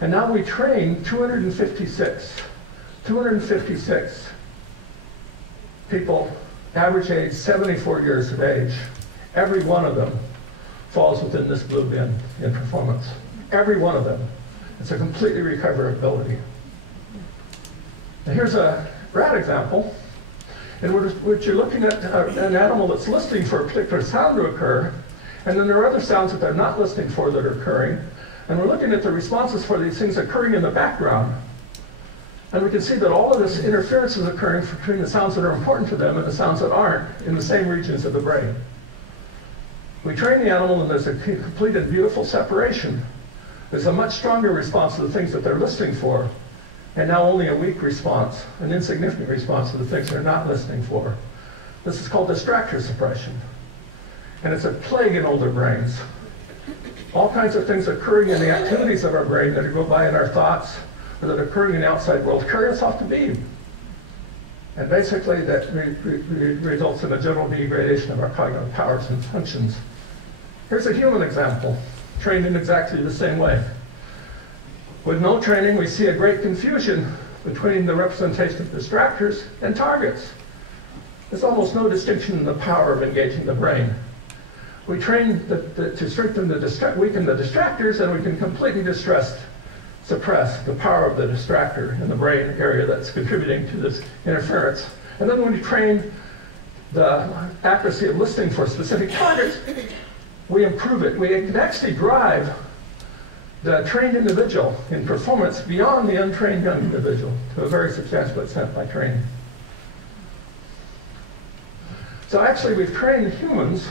And now we train 256 people, average age 74 years of age. Every one of them falls within this blue bin in performance. Every one of them. It's a completely recoverability. And here's a rat example in which you're looking at an animal that's listening for a particular sound to occur, and then there are other sounds that they're not listening for that are occurring, and we're looking at the responses for these things occurring in the background. And we can see that all of this interference is occurring between the sounds that are important to them and the sounds that aren't in the same regions of the brain. We train the animal and there's a complete and beautiful separation. There's a much stronger response to the things that they're listening for, and now only a weak response, an insignificant response to the things they're not listening for. This is called distractor suppression. And it's a plague in older brains. All kinds of things occurring in the activities of our brain that go by in our thoughts, or that are occurring in the outside world, carry us off the beam. And basically that results in a general degradation of our cognitive powers and functions. Here's a human example, trained in exactly the same way. With no training, we see a great confusion between the representation of distractors and targets. There's almost no distinction in the power of engaging the brain. We train to strengthen weaken the distractors, and we can completely suppress the power of the distractor in the brain area that's contributing to this interference. And then when we train the accuracy of listening for specific targets, we improve it. We can actually drive the trained individual in performance beyond the untrained young individual to a very substantial extent by training. So actually we've trained humans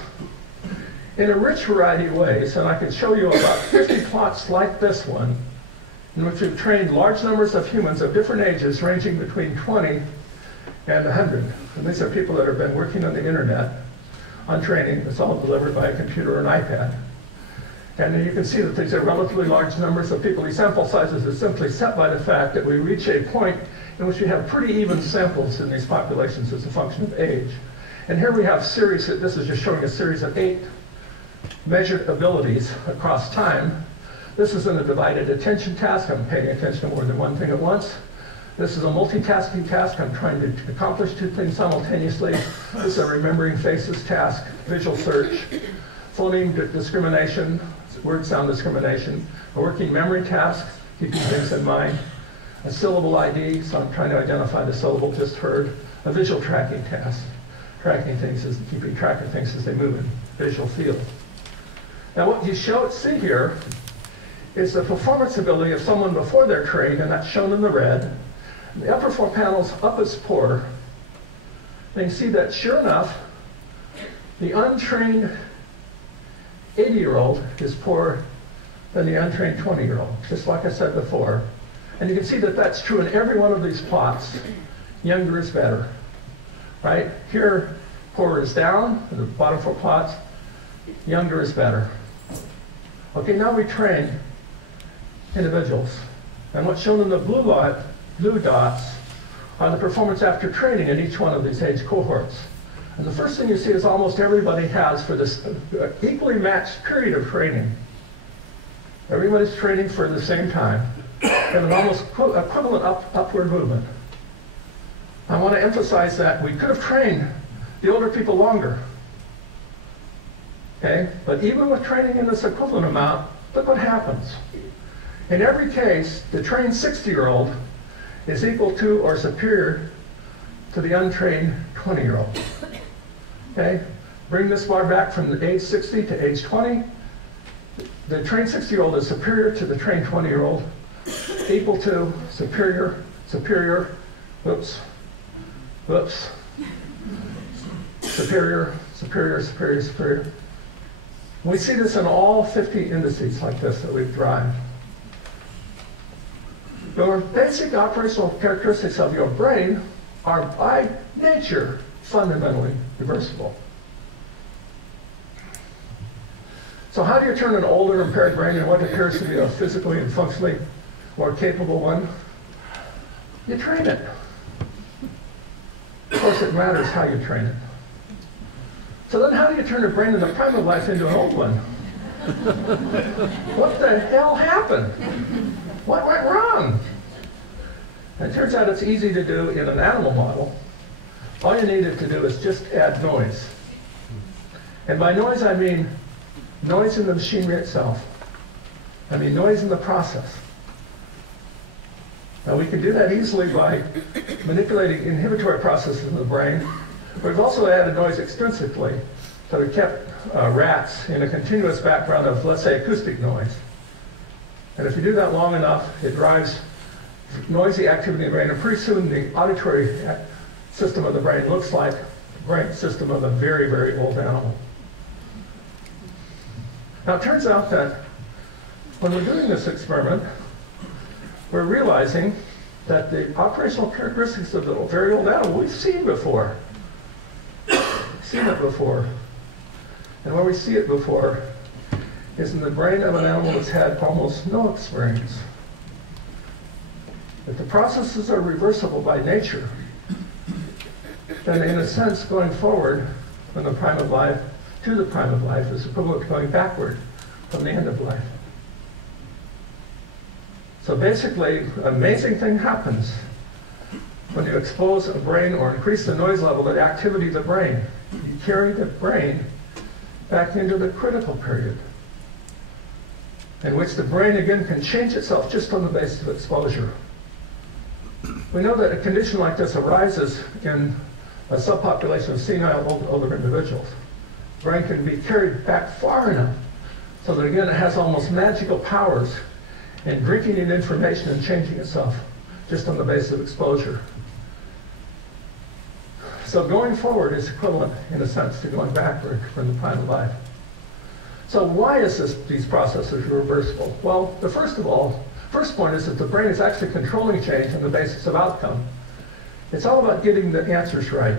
in a rich variety of ways, and I can show you about 50 plots like this one, in which we've trained large numbers of humans of different ages, ranging between 20 and 100. And these are people that have been working on the internet on training. It's all delivered by a computer or an iPad. And you can see that these are relatively large numbers of people. These sample sizes are simply set by the fact that we reach a point in which we have pretty even samples in these populations as a function of age. And here we have series, this is just showing a series of 8 measured abilities across time. This is in a divided attention task. I'm paying attention to more than one thing at once. This is a multitasking task. I'm trying to accomplish 2 things simultaneously. This is a remembering faces task, visual search, phoneme discrimination, word sound discrimination, a working memory task, keeping things in mind, a syllable ID, so I'm trying to identify the syllable just heard, a visual tracking task, tracking things as keeping track of things as they move in visual field. Now what you see here is the performance ability of someone before they're trained, and that's shown in the red. The upper 4 panels up is poor. And you see that sure enough, the untrained 80-year-old is poorer than the untrained 20-year-old, just like I said before. And you can see that that's true in every one of these plots. Younger is better, right? Here, poorer is down, in the bottom 4 plots. Younger is better. Okay, now we train individuals. And what's shown in the blue dots are the performance after training in each one of these age cohorts. And the first thing you see is almost everybody has, for this equally matched period of training, everybody's training for the same time, and an almost equivalent upward movement. I want to emphasize that we could have trained the older people longer. Okay? But even with training in this equivalent amount, look what happens. In every case, the trained 60-year-old is equal to or superior to the untrained 20-year-old. Okay? Bring this bar back from the age 60 to age 20. The trained 60-year-old is superior to the trained 20-year-old, equal to, superior, whoops, superior. We see this in all 50 indices like this that we've derived. The basic operational characteristics of your brain are by nature fundamentally reversible. So how do you turn an older impaired brain into what appears to be a physically and functionally more capable one? You train it. Of course, it matters how you train it. So then how do you turn a brain in the prime of life into an old one? What the hell happened? What went wrong? And it turns out it's easy to do in an animal model. All you needed to do is just add noise. And by noise, I mean noise in the machinery itself. I mean noise in the process. Now we can do that easily by manipulating inhibitory processes in the brain. We've also added noise extrinsically. So we kept rats in a continuous background of, let's say, acoustic noise. And if you do that long enough, it drives noisy activity in the brain, and pretty soon the auditory system of the brain looks like the brain system of a very, very old animal. Now it turns out that when we're doing this experiment, we're realizing that the operational characteristics of the very old animal we've seen before. We've seen it before. And where we see it before is in the brain of an animal that's had almost no experience. If the processes are reversible by nature, then in a sense, going forward from the prime of life to the prime of life is equivalent to going backward from the end of life. So basically, an amazing thing happens when you expose a brain or increase the noise level, the activity of the brain. You carry the brain back into the critical period, in which the brain again can change itself just on the basis of exposure. We know that a condition like this arises in a subpopulation of senile older individuals. The brain can be carried back far enough so that again it has almost magical powers in drinking in information and changing itself just on the basis of exposure. So going forward is equivalent, in a sense, to going backward from the prime of life. So why is these processes reversible? Well, first point is that the brain is actually controlling change on the basis of outcome. It's all about getting the answers right.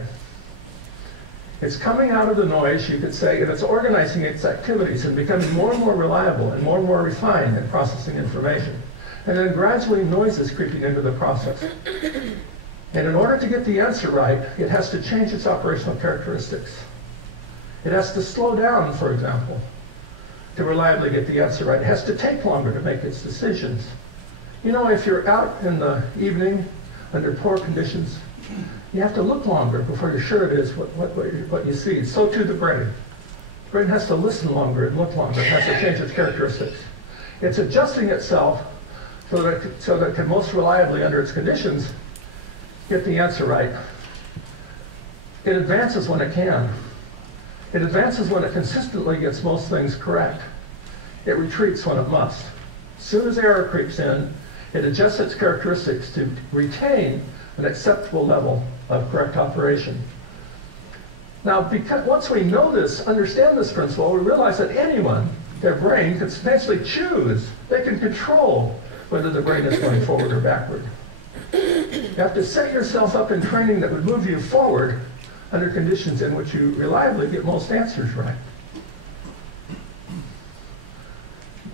It's coming out of the noise, you could say, and it's organizing its activities and becoming more and more reliable and more refined in processing information. And then gradually noise is creeping into the process. And in order to get the answer right, it has to change its operational characteristics. It has to slow down, for example, to reliably get the answer right. It has to take longer to make its decisions. You know, if you're out in the evening under poor conditions, you have to look longer before you're sure it is what you see. So too the brain. The brain has to listen longer and look longer. It has to change its characteristics. It's adjusting itself so that it can most reliably, under its conditions, get the answer right. It advances when it can. It advances when it consistently gets most things correct. It retreats when it must. As soon as error creeps in, it adjusts its characteristics to retain an acceptable level of correct operation. Now, because once we know this, understand this principle, we realize that anyone, their brain, can substantially choose. They can control whether the brain is going forward or backward. You have to set yourself up in training that would move you forward under conditions in which you reliably get most answers right.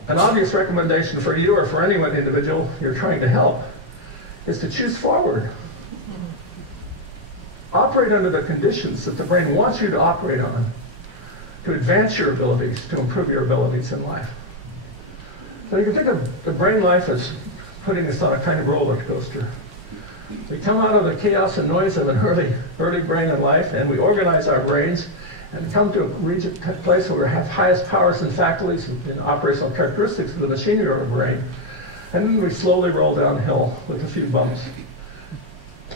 An obvious recommendation for you or for any individual you're trying to help is to choose forward. Operate under the conditions that the brain wants you to operate on to advance your abilities, to improve your abilities in life. So you can think of the brain life as putting us on a kind of roller coaster. We come out of the chaos and noise of an early brain in life, and we organize our brains and come to a place where we have highest powers and faculties and operational characteristics of the machinery of our brain. And then we slowly roll downhill with a few bumps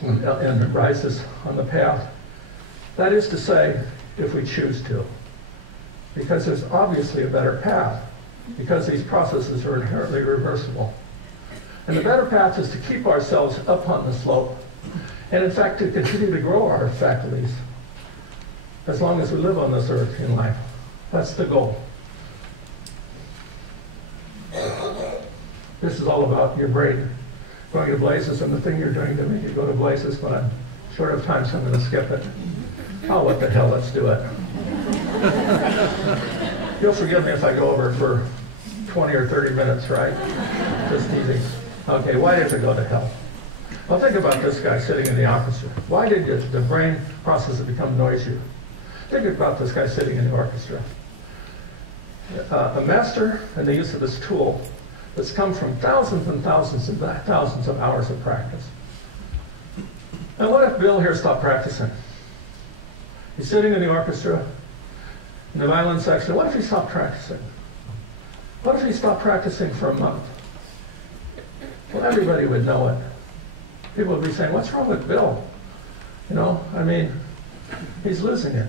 and rises on the path. That is to say, if we choose to. Because there's obviously a better path, because these processes are inherently reversible. And the better path is to keep ourselves up on the slope, and in fact to continue to grow our faculties as long as we live on this earth in life. That's the goal. This is all about your brain going to places and the thing you're doing to make it go to places, but I'm short of time, so I'm going to skip it. Oh, what the hell, let's do it. You'll forgive me if I go over for 20 or 30 minutes, right? Just easy. Okay, why did it go to hell? Well, think about this guy sitting in the orchestra. Why did the brain processes become noisier? Think about this guy sitting in the orchestra. a master in the use of this tool that's come from thousands and thousands and thousands of hours of practice. And what if Bill here stopped practicing? He's sitting in the orchestra, in the violin section. What if he stopped practicing? What if he stopped practicing for a month? Well, everybody would know it. People would be saying, what's wrong with Bill? You know, I mean, he's losing it.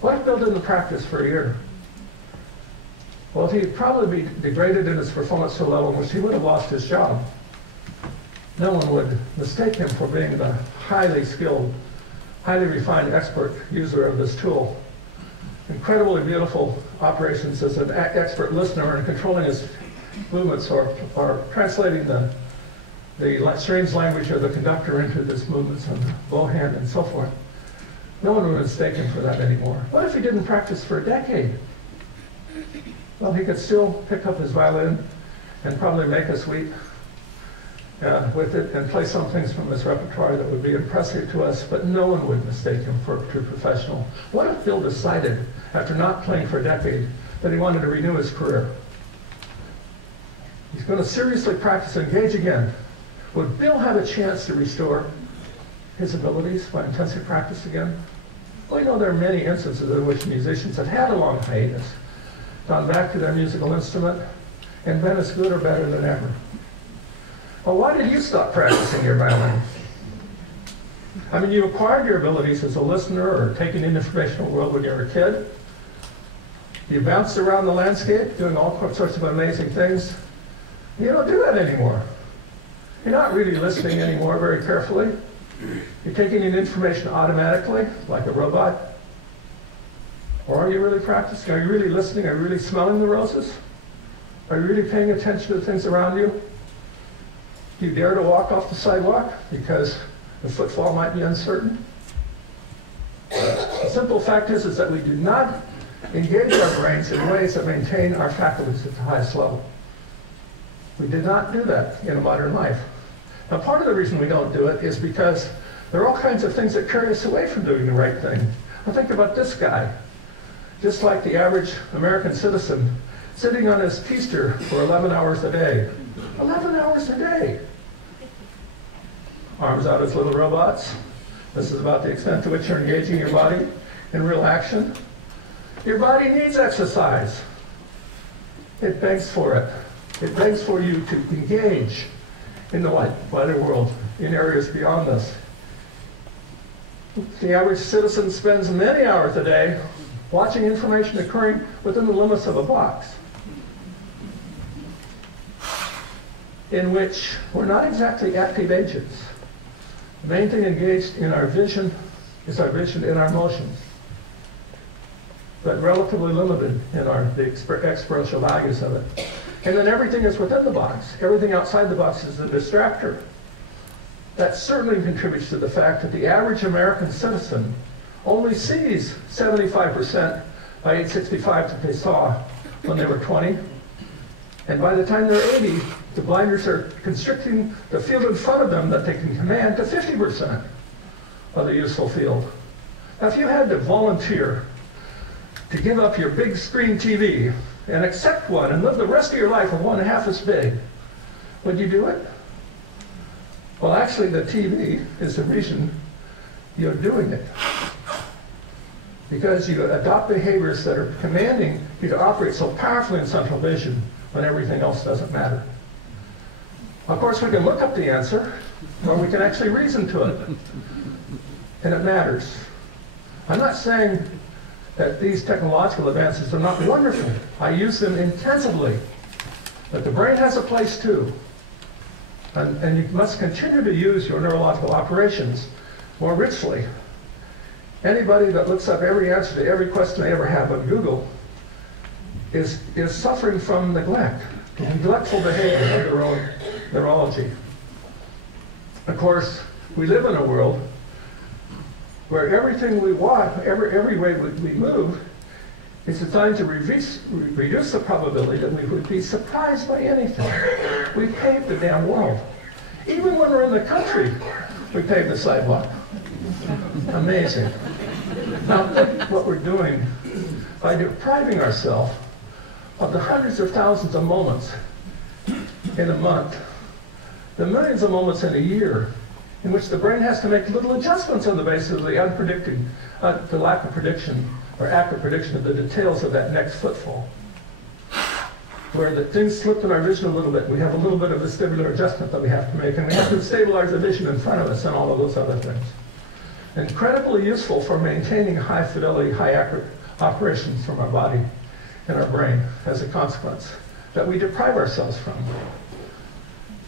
What if Bill didn't practice for a year? Well, he'd probably be degraded in his performance to a level in which he would have lost his job. No one would mistake him for being the highly skilled, highly refined expert user of this tool. Incredibly beautiful operations as an expert listener and controlling his movements or translating the strange language of the conductor into his movements on the bow hand and so forth. No one would mistake him for that anymore. What if he didn't practice for a decade? Well, he could still pick up his violin and probably make us weep with it and play some things from his repertoire that would be impressive to us, but no one would mistake him for a true professional. What if Bill decided, after not playing for a decade, that he wanted to renew his career? He's going to seriously practice and engage again. Would Bill have a chance to restore his abilities by intensive practice again? Well, you know, there are many instances in which musicians have had a long hiatus, gone back to their musical instrument, and been as good or better than ever. Well, why did you stop practicing your violin? I mean, you acquired your abilities as a listener or taking in the informational world when you were a kid. You bounced around the landscape doing all sorts of amazing things. You don't do that anymore. You're not really listening anymore very carefully. You're taking in information automatically, like a robot. Or are you really practicing? Are you really listening? Are you really smelling the roses? Are you really paying attention to the things around you? Do you dare to walk off the sidewalk because the footfall might be uncertain? The simple fact is that we do not engage our brains in ways that maintain our faculties at the highest level. We did not do that in a modern life. Now, part of the reason we don't do it is because there are all kinds of things that carry us away from doing the right thing. Now, think about this guy. Just like the average American citizen, sitting on his keister for 11 hours a day. 11 hours a day. Arms out as little robots. This is about the extent to which you're engaging your body in real action. Your body needs exercise. It begs for it. It begs for you to engage in the wider world, in areas beyond this. The average citizen spends many hours a day watching information occurring within the limits of a box, in which we're not exactly active agents. The main thing engaged in our vision is our vision and our motions, but relatively limited in the experiential values of it. And then everything is within the box. Everything outside the box is a distractor. That certainly contributes to the fact that the average American citizen only sees 75% by age 65 that they saw when they were 20. And by the time they're 80, the blinders are constricting the field in front of them that they can command to 50% of the useful field. Now, if you had to volunteer to give up your big screen TV and accept one and live the rest of your life with one half as big, would you do it? Well, actually, the TV is the reason you're doing it. Because you adopt behaviors that are commanding you to operate so powerfully in central vision when everything else doesn't matter. Of course, we can look up the answer, or we can actually reason to it. And it matters. I'm not saying that these technological advances are not wonderful. I use them intensively. But the brain has a place too. And you must continue to use your neurological operations more richly. Anybody that looks up every answer to every question they ever have on Google is suffering from neglect, neglectful behavior of their own neurology. Of course, we live in a world where everything we watch, every way we move, is designed to reduce the probability that we would be surprised by anything. We paved the damn world. Even when we're in the country, we pave the sidewalk. Amazing. Now, think what we're doing by depriving ourselves of the hundreds of thousands of moments in a month, the millions of moments in a year, in which the brain has to make little adjustments on the basis of the the lack of prediction or accurate prediction of the details of that next footfall. Where the things slip in our vision a little bit, we have a little bit of vestibular adjustment that we have to make, and we have to stabilize the vision in front of us and all of those other things. Incredibly useful for maintaining high fidelity, high accurate operations from our body and our brain as a consequence that we deprive ourselves from.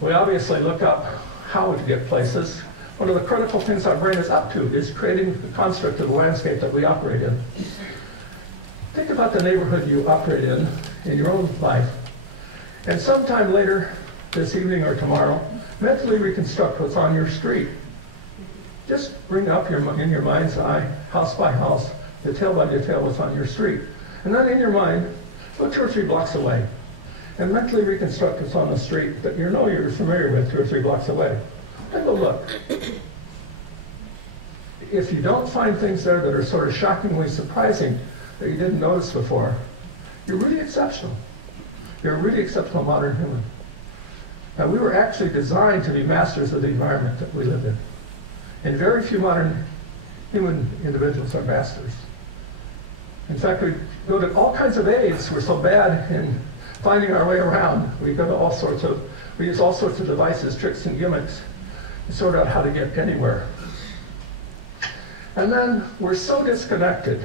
We obviously look up how to get places. One of the critical things our brain is up to is creating the construct of the landscape that we operate in. Think about the neighborhood you operate in your own life. And sometime later, this evening or tomorrow, mentally reconstruct what's on your street. Just bring up in your mind's eye, house by house, detail by detail what's on your street. And then in your mind, go 2 or 3 blocks away and mentally reconstruct what's on the street that you're familiar with 2 or 3 blocks away. Take a look. If you don't find things there that are sort of shockingly surprising that you didn't notice before, you're really exceptional. You're a really exceptional modern human. Now, we were actually designed to be masters of the environment that we live in. And very few modern human individuals are masters. In fact, we go to all kinds of aids. We're so bad in finding our way around. We use all sorts of devices, tricks, and gimmicks to sort out how to get anywhere. And then we're so disconnected.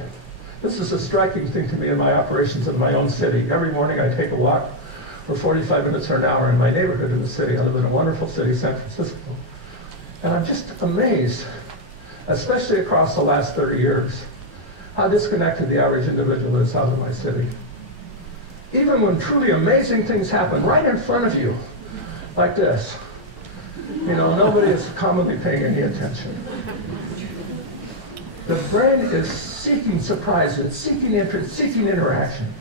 This is a striking thing to me in my operations in my own city. Every morning I take a walk for 45 minutes or an hour in my neighborhood in the city. I live in a wonderful city, San Francisco. And I'm just amazed, especially across the last 30 years, how disconnected the average individual is out of my city. Even when truly amazing things happen right in front of you, like this, nobody is commonly paying any attention. The brain is seeking surprise, it's seeking interest, seeking interaction.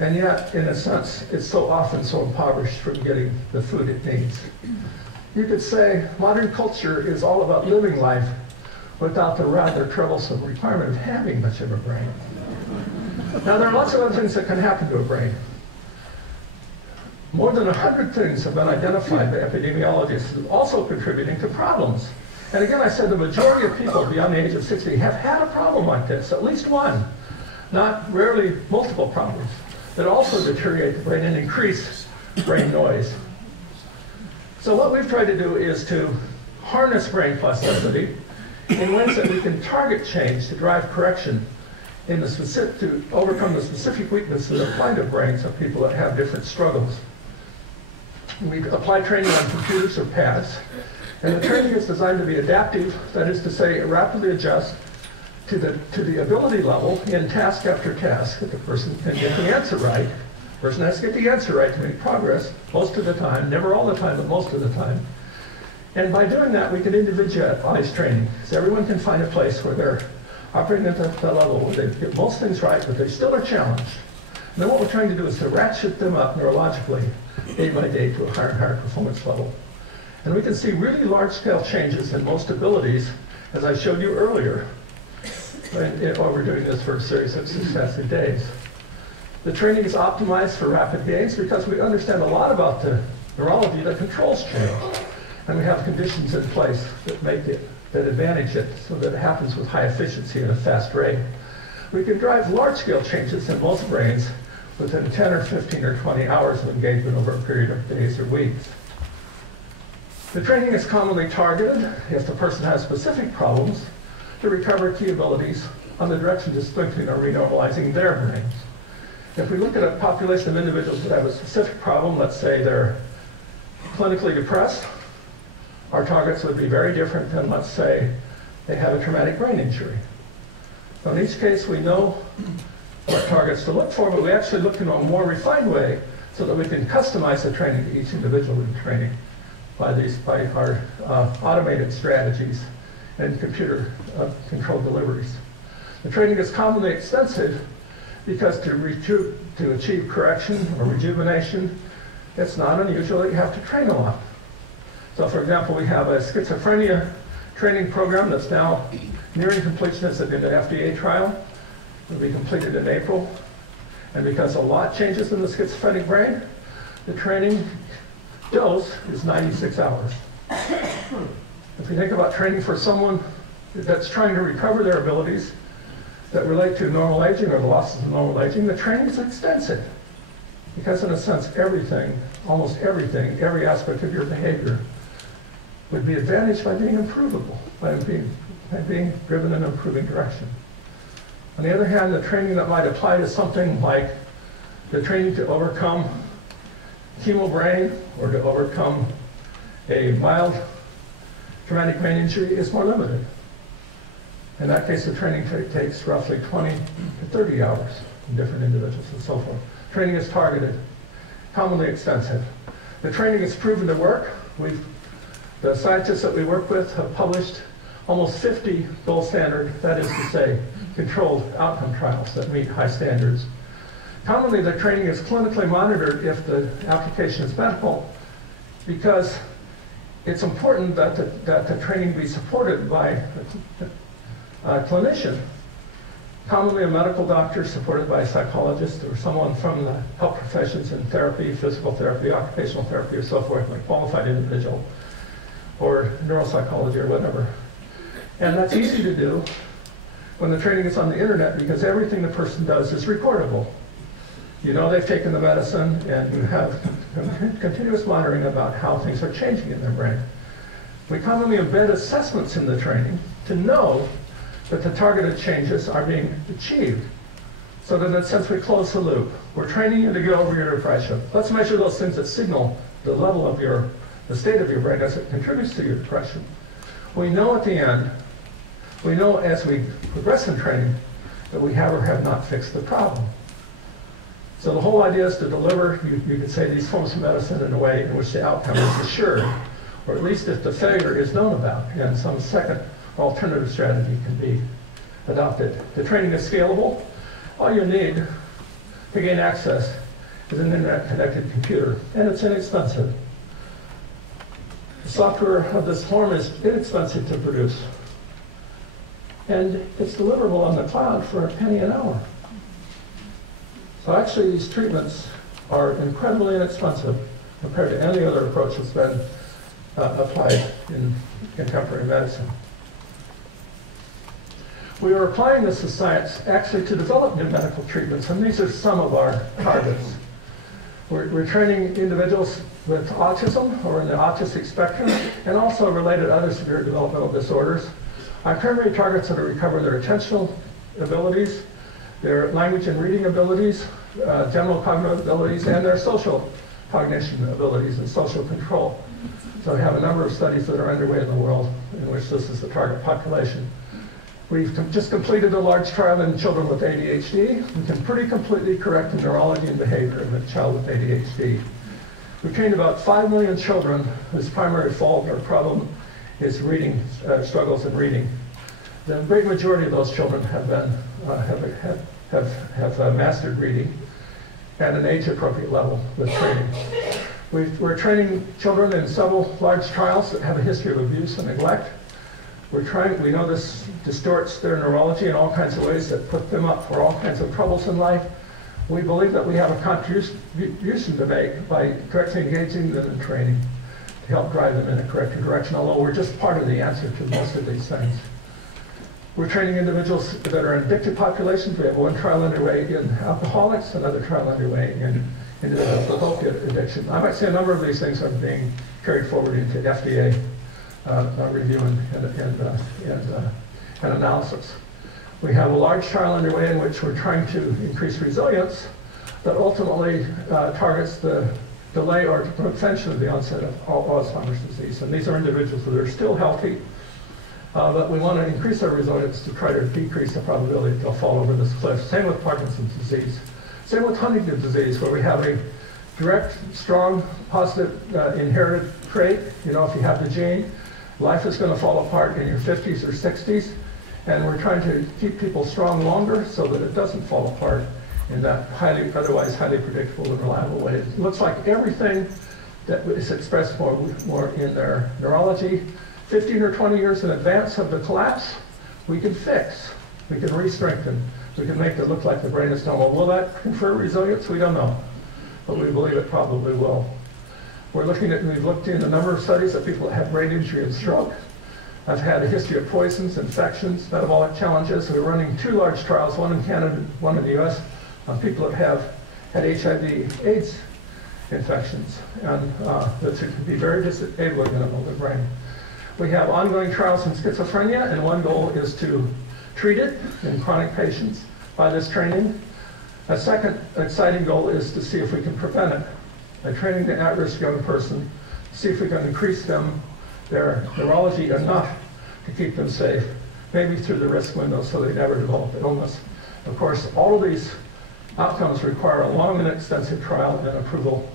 And yet, in a sense, it's so often so impoverished from getting the food it needs. You could say modern culture is all about living life without the rather troublesome requirement of having much of a brain. Now, there are lots of other things that can happen to a brain. More than 100 things have been identified by epidemiologists as also contributing to problems. And again, I said the majority of people beyond the age of 60 have had a problem like this, at least one, not rarely multiple problems, that also deteriorate the brain and increase brain noise. So what we've tried to do is to harness brain plasticity in ways that we can target change to drive correction in the specific, to overcome the specific weaknesses of kind of brains of people that have different struggles. We apply training on computers or pads, and the training is designed to be adaptive, that is to say, rapidly adjust to the ability level in task after task that the person can get the answer right. The person has to get the answer right to make progress most of the time, never all the time, but most of the time. And by doing that, we can individualize training, so everyone can find a place where they're operating at that level where they get most things right, but they still are challenged. And then what we're trying to do is to ratchet them up neurologically, day by day, to a higher and higher performance level. And we can see really large-scale changes in most abilities, as I showed you earlier, while we're doing this for a series of successive days. The training is optimized for rapid gains because we understand a lot about the neurology that controls change. And we have conditions in place that make it, that advantage it, so that it happens with high efficiency and a fast rate. We can drive large-scale changes in most brains within 10 or 15 or 20 hours of engagement over a period of days or weeks. The training is commonly targeted if the person has specific problems to recover key abilities on the direction to strengthening or renormalizing their brains. If we look at a population of individuals that have a specific problem, let's say they're clinically depressed, our targets would be very different than, let's say, they have a traumatic brain injury. So in each case, we know what targets to look for, but we actually look in a more refined way so that we can customize the training to each individual in training by our automated strategies and computer controlled deliveries. The training is commonly extensive because to achieve correction or rejuvenation, it's not unusual that you have to train a lot. So for example, we have a schizophrenia training program that's now nearing completion. It's in an FDA trial. It will be completed in April. And because a lot changes in the schizophrenic brain, the training dose is 96 hours. If you think about training for someone that's trying to recover their abilities that relate to normal aging or the losses of normal aging, the training is extensive. Because in a sense, everything, almost everything, every aspect of your behavior would be advantaged by being improvable, by being driven in an improving direction. On the other hand, the training that might apply to something like the training to overcome chemobrain or to overcome a mild traumatic brain injury is more limited. In that case, the training takes roughly 20 to 30 hours in different individuals and so forth. Training is targeted, commonly extensive. The training is proven to work. The scientists that we work with have published almost 50 gold standard, that is to say, controlled outcome trials that meet high standards. Commonly, the training is clinically monitored if the application is medical, because it's important that the training be supported by a clinician, commonly a medical doctor supported by a psychologist or someone from the health professions in therapy, physical therapy, occupational therapy, or so forth, like a qualified individual, or neuropsychology or whatever. And that's easy to do when the training is on the internet, because everything the person does is recordable. You know they've taken the medicine, and you have continuous monitoring about how things are changing in their brain. We commonly embed assessments in the training to know that the targeted changes are being achieved, so that in a sense we close the loop. We're training you to get over your depression. Let's measure those things that signal the level of the state of your brain as it contributes to your depression. We know at the end, we know as we progress in training, that we have or have not fixed the problem. So the whole idea is to deliver, you could say, these forms of medicine in a way in which the outcome is assured, or at least if the failure is known about, and some second alternative strategy can be adopted. The training is scalable. All you need to gain access is an internet-connected computer, and it's inexpensive. The software of this form is inexpensive to produce, and it's deliverable on the cloud for a penny an hour. So actually, these treatments are incredibly inexpensive compared to any other approach that's been applied in contemporary medicine. We are applying this to science actually to develop new medical treatments, and these are some of our targets. We're training individuals with autism or in the autistic spectrum, and also related other severe developmental disorders. Our primary targets are to recover their attentional abilities, their language and reading abilities, general cognitive abilities, and their social cognition abilities and social control. So we have a number of studies that are underway in the world in which this is the target population. We've just completed a large trial in children with ADHD. We can pretty completely correct the neurology and behavior of a child with ADHD. We've trained about 5 million children whose primary fault or problem is reading, struggles in reading. The great majority of those children have been, have mastered reading at an age-appropriate level with training. We're training children in several large trials that have a history of abuse and neglect. We know this distorts their neurology in all kinds of ways that put them up for all kinds of troubles in life. We believe that we have a contribution to make by correctly engaging them in training to help drive them in a correct direction, although we're just part of the answer to most of these things. We're training individuals that are in addicted populations. We have one trial underway in alcoholics, another trial underway in individuals with opiate addiction. I might say a number of these things are being carried forward into FDA review and analysis. We have a large trial underway in which we're trying to increase resilience that ultimately targets the delay or prevention of the onset of Alzheimer's disease. And these are individuals that are still healthy, but we want to increase their resilience to try to decrease the probability that they'll fall over this cliff. Same with Parkinson's disease. Same with Huntington's disease, where we have a direct, strong, positive inherited trait. You know, if you have the gene, life is going to fall apart in your 50s or 60s, and we're trying to keep people strong longer so that it doesn't fall apart in that otherwise highly predictable and reliable way. It looks like everything that is expressed more in their neurology, 15 or 20 years in advance of the collapse, we can fix, we can re-strengthen, We can make it look like the brain is normal. Will that confer resilience? We don't know, but we believe it probably will. We've looked in a number of studies of people that have brain injury and stroke. I've had a history of poisons, infections, metabolic challenges. We're running 2 large trials, one in Canada, one in the US, on people that have had HIV/AIDS infections, and that can be very disabling in an older brain. We have ongoing trials in schizophrenia, and one goal is to treat it in chronic patients by this training. A second exciting goal is to see if we can prevent it by training the at-risk young person, see if we can increase their neurology enough to keep them safe, maybe through the risk window so they never develop the illness. Of course, all of these outcomes require a long and extensive trial and approval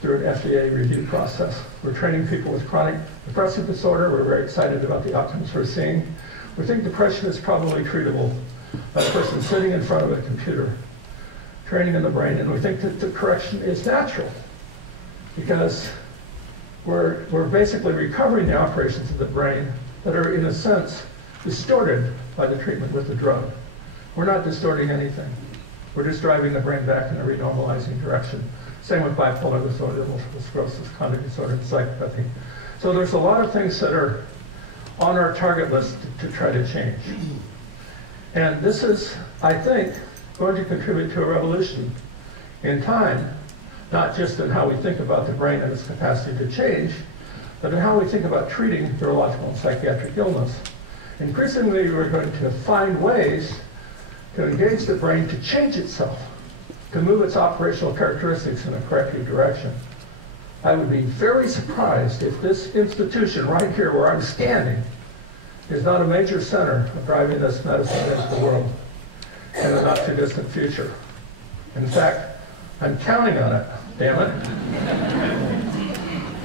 through an FDA review process. We're training people with chronic depressive disorder. We're very excited about the outcomes we're seeing. We think depression is probably treatable by a person sitting in front of a computer, training in the brain, and we think that the correction is natural because we're basically recovering the operations of the brain that are, in a sense, distorted by the treatment with the drug. We're not distorting anything. We're just driving the brain back in a renormalizing direction. Same with bipolar disorder, multiple sclerosis, conduct disorder, and psychopathy. So there's a lot of things that are on our target list to try to change. And this is, I think, going to contribute to a revolution in time, not just in how we think about the brain and its capacity to change, but in how we think about treating neurological and psychiatric illness. Increasingly, we're going to find ways to engage the brain to change itself, to move its operational characteristics in a corrective direction. I would be very surprised if this institution right here where I'm standing is not a major center of driving this medicine into the world in the not too distant future. In fact, I'm counting on it, damn it.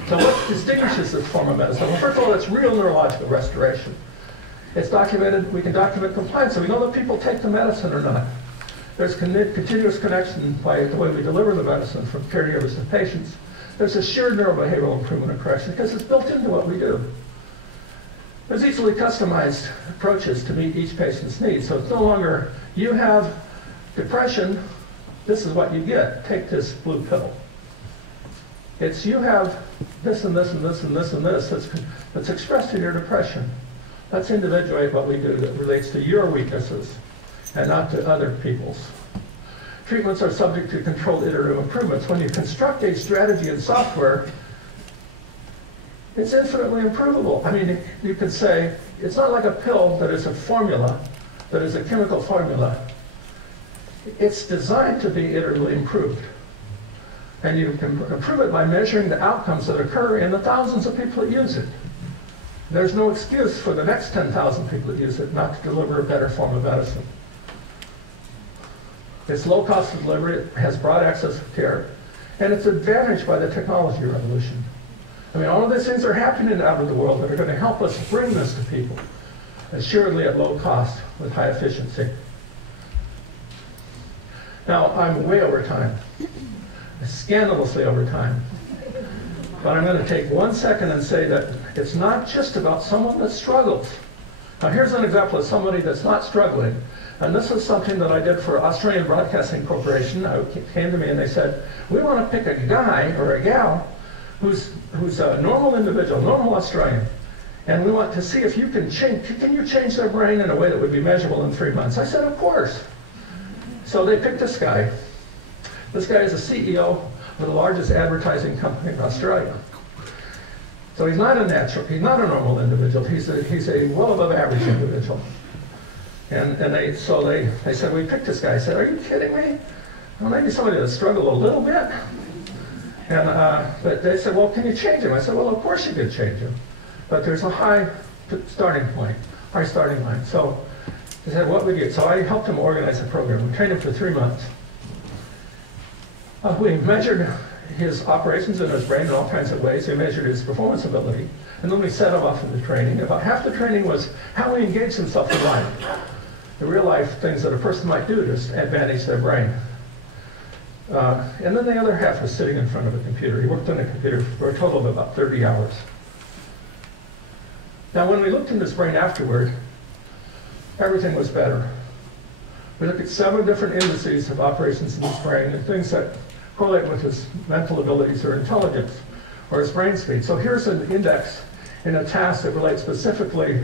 So what distinguishes this form of medicine? Well, first of all, it's real neurological restoration. It's documented, we can document compliance, so we know that people take the medicine or not. There's continuous connection by the way we deliver the medicine from caregivers to patients. There's a sheer neurobehavioral improvement and correction because it's built into what we do. There's easily customized approaches to meet each patient's needs. So it's no longer, you have depression, this is what you get, take this blue pill. It's you have this and this and this and this and this that's expressed in your depression. Let's individuate what we do that relates to your weaknesses and not to other people's. Treatments are subject to controlled iterative improvements. When you construct a strategy in software, it's infinitely improvable. I mean, you could say, it's not like a pill that is a formula, that is a chemical formula. It's designed to be iteratively improved. And you can improve it by measuring the outcomes that occur in the thousands of people that use it. There's no excuse for the next 10,000 people that use it not to deliver a better form of medicine. It's low cost of delivery, it has broad access to care, and it's advantaged by the technology revolution. I mean, all of these things are happening out in the world that are going to help us bring this to people, assuredly at low cost with high efficiency. Now, I'm way over time, scandalously over time. But I'm going to take 1 second and say that it's not just about someone that struggles. Now here's an example of somebody that's not struggling. And this is something that I did for Australian Broadcasting Corporation. It came to me and they said, we want to pick a guy or a gal who's a normal individual, normal Australian. And we want to see if you can you change their brain in a way that would be measurable in 3 months? I said, of course. So they picked this guy. This guy is a CEO of the largest advertising company in Australia. So he's not a natural, he's not a normal individual. He's a well above average individual. And they said, we picked this guy. I said, are you kidding me? Well, maybe somebody that struggled a little bit. And but they said, well, can you change him? I said, well, of course you could change him. But there's a high starting point, high starting line. So they said, what would you? So I helped him organize a program. We trained him for 3 months. We measured his operations in his brain in all kinds of ways. We measured his performance ability. And then we set him off into training. About half the training was how he engaged himself in life. The real life things that a person might do to advantage their brain. And then the other half was sitting in front of a computer. He worked on a computer for a total of about 30 hours. Now when we looked in his brain afterward, everything was better. We look at 7 different indices of operations in his brain and things that correlate with his mental abilities or intelligence or his brain speed. So here's an index in a task that relates specifically.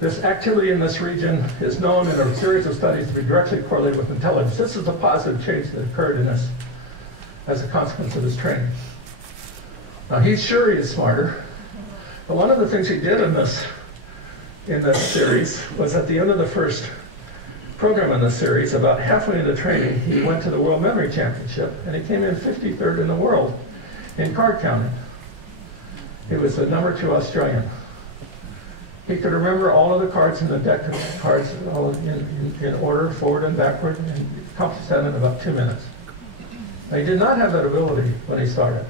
This activity in this region is known in a series of studies to be directly correlated with intelligence. This is a positive change that occurred in this as a consequence of his training. Now he's sure he is smarter, but one of the things he did in this series was at the end of the first program in this series, about halfway into training, he went to the World Memory Championship and he came in 53rd in the world in card counting. He was the number 2 Australian. He could remember all of the cards in the deck of cards all in order, forward and backward, and accomplished that in about 2 minutes. Now, he did not have that ability when he started.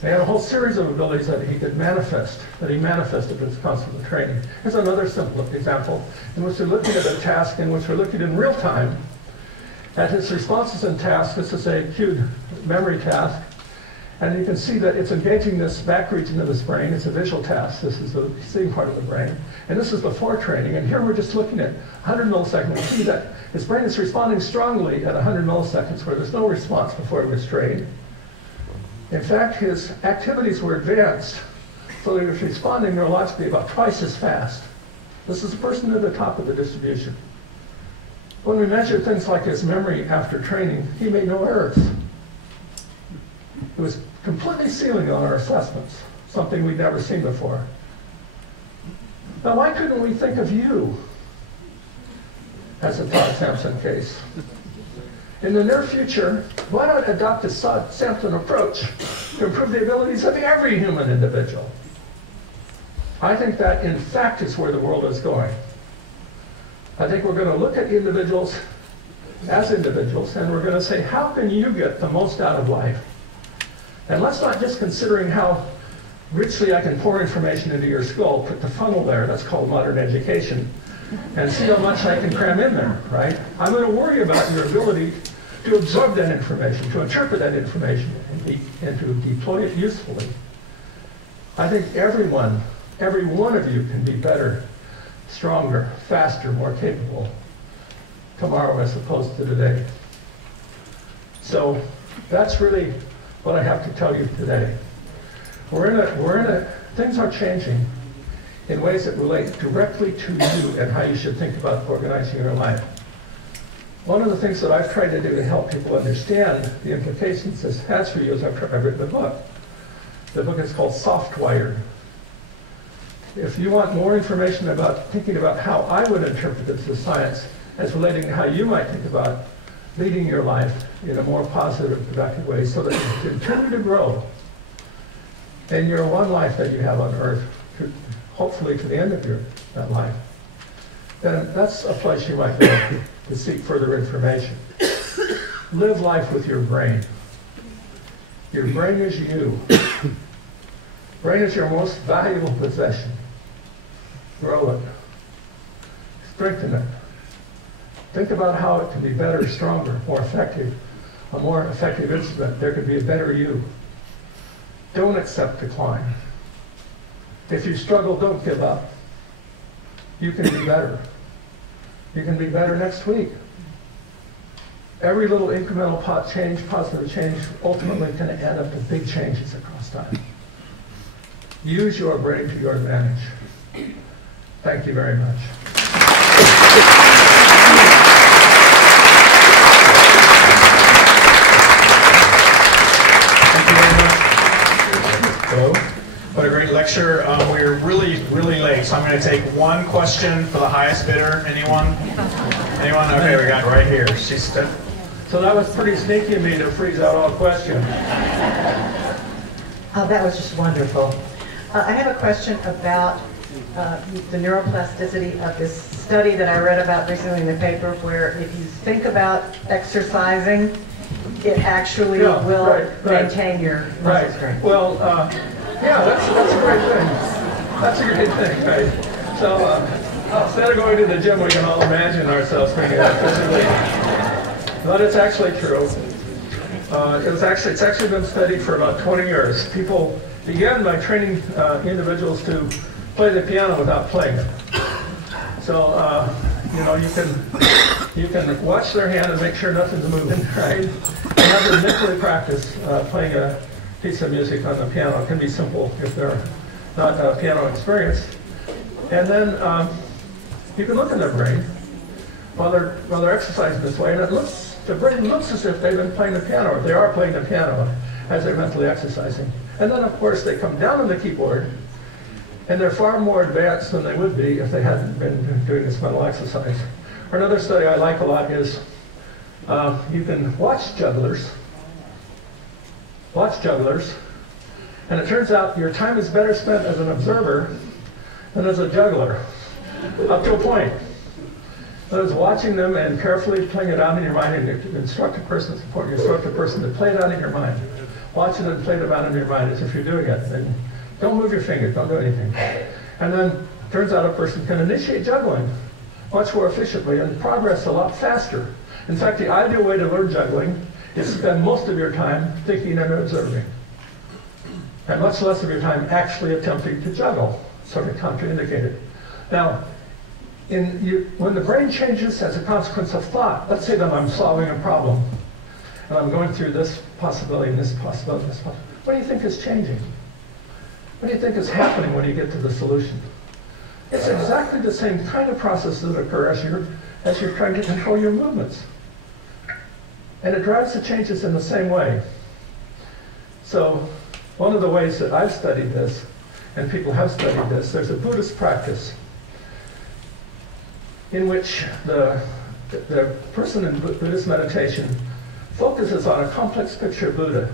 He had a whole series of abilities that he could manifest, that he manifested as a consequence of training. Here's another simple example in which we're looking at a task in which we're looking in real time at his responses and tasks. This is a cued memory task. And you can see that it's engaging this back region of his brain. It's a visual task. This is the seeing part of the brain. And this is before training. And here we're just looking at 100 milliseconds. We see that his brain is responding strongly at 100 milliseconds where there's no response before it was trained. In fact, his activities were advanced, so he was responding neurologically about twice as fast. This is a person at the top of the distribution. When we measure things like his memory after training, he made no errors. It was completely sealing on our assessments, something we'd never seen before. Now, why couldn't we think of you as a Todd Sampson case? In the near future, why not adopt a Todd Sampson approach to improve the abilities of every human individual? I think that, in fact, is where the world is going. I think we're going to look at individuals as individuals, and we're going to say, how can you get the most out of life? And let's not just considering how richly I can pour information into your skull, put the funnel there, that's called modern education, and see how much I can cram in there, right? I'm going to worry about your ability to absorb that information, to interpret that information, and to deploy it usefully. I think every one of you can be better, stronger, faster, more capable tomorrow as opposed to today. So that's really what I have to tell you today. Things are changing in ways that relate directly to you and how you should think about organizing your life. One of the things that I've tried to do to help people understand the implications this has for you is I've written a book. The book is called Softwired. If you want more information about thinking about how I would interpret this as science as relating to how you might think about leading your life in a more positive, productive way so that you continue to grow in your one life that you have on earth, hopefully to the end of that life, then that's a place you might go to seek further information. Live life with your brain. Your brain is you. Brain is your most valuable possession. Grow it. Strengthen it. Think about how it can be better, stronger, more effective, a more effective instrument. There could be a better you. Don't accept decline. If you struggle, don't give up. You can be better. You can be better next week. Every little incremental positive change, ultimately can add up to big changes across time. Use your brain to your advantage. Thank you very much. What a great lecture. We're really, really late, so I'm going to take one question for the highest bidder. Anyone? Anyone? Okay, we got it right here. So that was pretty sneaky of me to freeze out all questions. That was just wonderful. I have a question about the neuroplasticity of this study that I read about recently in the paper, where if you think about exercising, it actually will maintain your muscle strength. Well, yeah, that's a great thing. That's a great thing, right? So instead of going to the gym, we can all imagine ourselves doing that physically. But it's actually true. It's actually been studied for about 20 years. People began by training individuals to play the piano without playing it. So you can watch their hand and make sure nothing's moving, right? And have them mentally practice playing a piece of music on the piano. It can be simple if they're not piano experienced. And then you can look in their brain while they're exercising this way, and the brain looks as if they've been playing the piano, or they are playing the piano as they're mentally exercising. And then, of course, they come down on the keyboard, and they're far more advanced than they would be if they hadn't been doing this mental exercise. Or another study I like a lot is you can watch jugglers, and it turns out your time is better spent as an observer than as a juggler, up to a point. That is, watching them and carefully playing it out in your mind, and you instruct a person, it's important, you instruct a person to play it out in your mind. Watch it and play it out in your mind as if you're doing it. And don't move your fingers, don't do anything. And then, turns out a person can initiate juggling much more efficiently and progress a lot faster. In fact, the ideal way to learn juggling is to spend most of your time thinking and observing, and much less of your time actually attempting to juggle, sort of contraindicated. Now, when the brain changes as a consequence of thought, let's say that I'm solving a problem, and I'm going through this possibility and this possibility and this possibility. What do you think is changing? What do you think is happening when you get to the solution? It's exactly the same kind of process that occur as you're trying to control your movements. And it drives the changes in the same way. So one of the ways that I've studied this, and people have studied this, there's a Buddhist practice in which the person in Buddhist meditation focuses on a complex picture of Buddha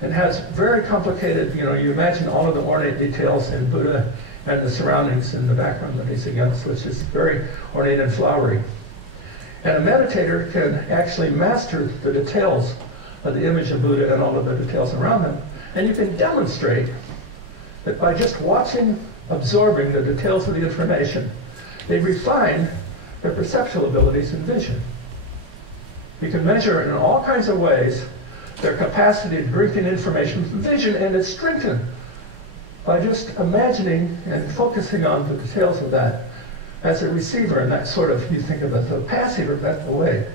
and has very complicated, you imagine all of the ornate details in Buddha and the surroundings in the background that he's against, which is very ornate and flowery. And a meditator can actually master the details of the image of Buddha and all of the details around them. And you can demonstrate that by just watching, absorbing the details of the information, they refine their perceptual abilities and vision. You can measure in all kinds of ways their capacity to drink in information from vision, and it's strengthened by just imagining and focusing on the details of that as a receiver in that sort of, you think of it, the passive or mental way.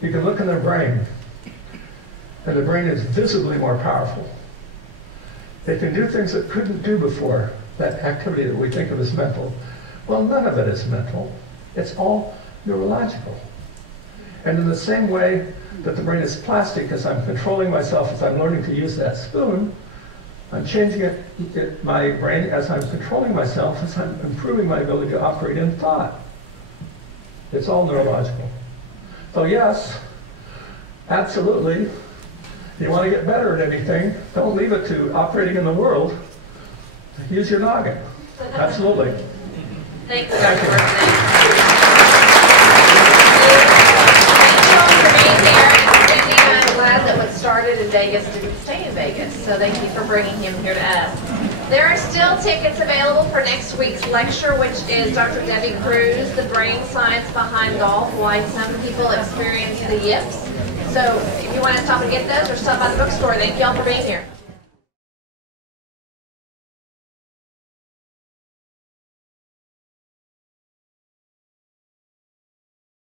You can look in their brain, and the brain is visibly more powerful. They can do things that couldn't do before, that activity that we think of as mental. Well, none of it is mental. It's all neurological. And in the same way that the brain is plastic, as I'm controlling myself, as I'm learning to use that spoon, I'm changing my brain as I'm controlling myself, as I'm improving my ability to operate in thought. It's all neurological. So yes, absolutely, if you want to get better at anything, don't leave it to operating in the world. Use your noggin. Absolutely. Thanks, Thank Dr. you. Workman. Thank you all for being here. Cindy and I'm glad that what started in Vegas didn't stay in Vegas, so thank you for bringing him here to us. There are still tickets available for next week's lecture, which is Dr. Debbie Cruz, The Brain Science Behind Golf, Why Some People Experience the Yips. So if you want to stop and get those, or stop by the bookstore. Thank you all for being here.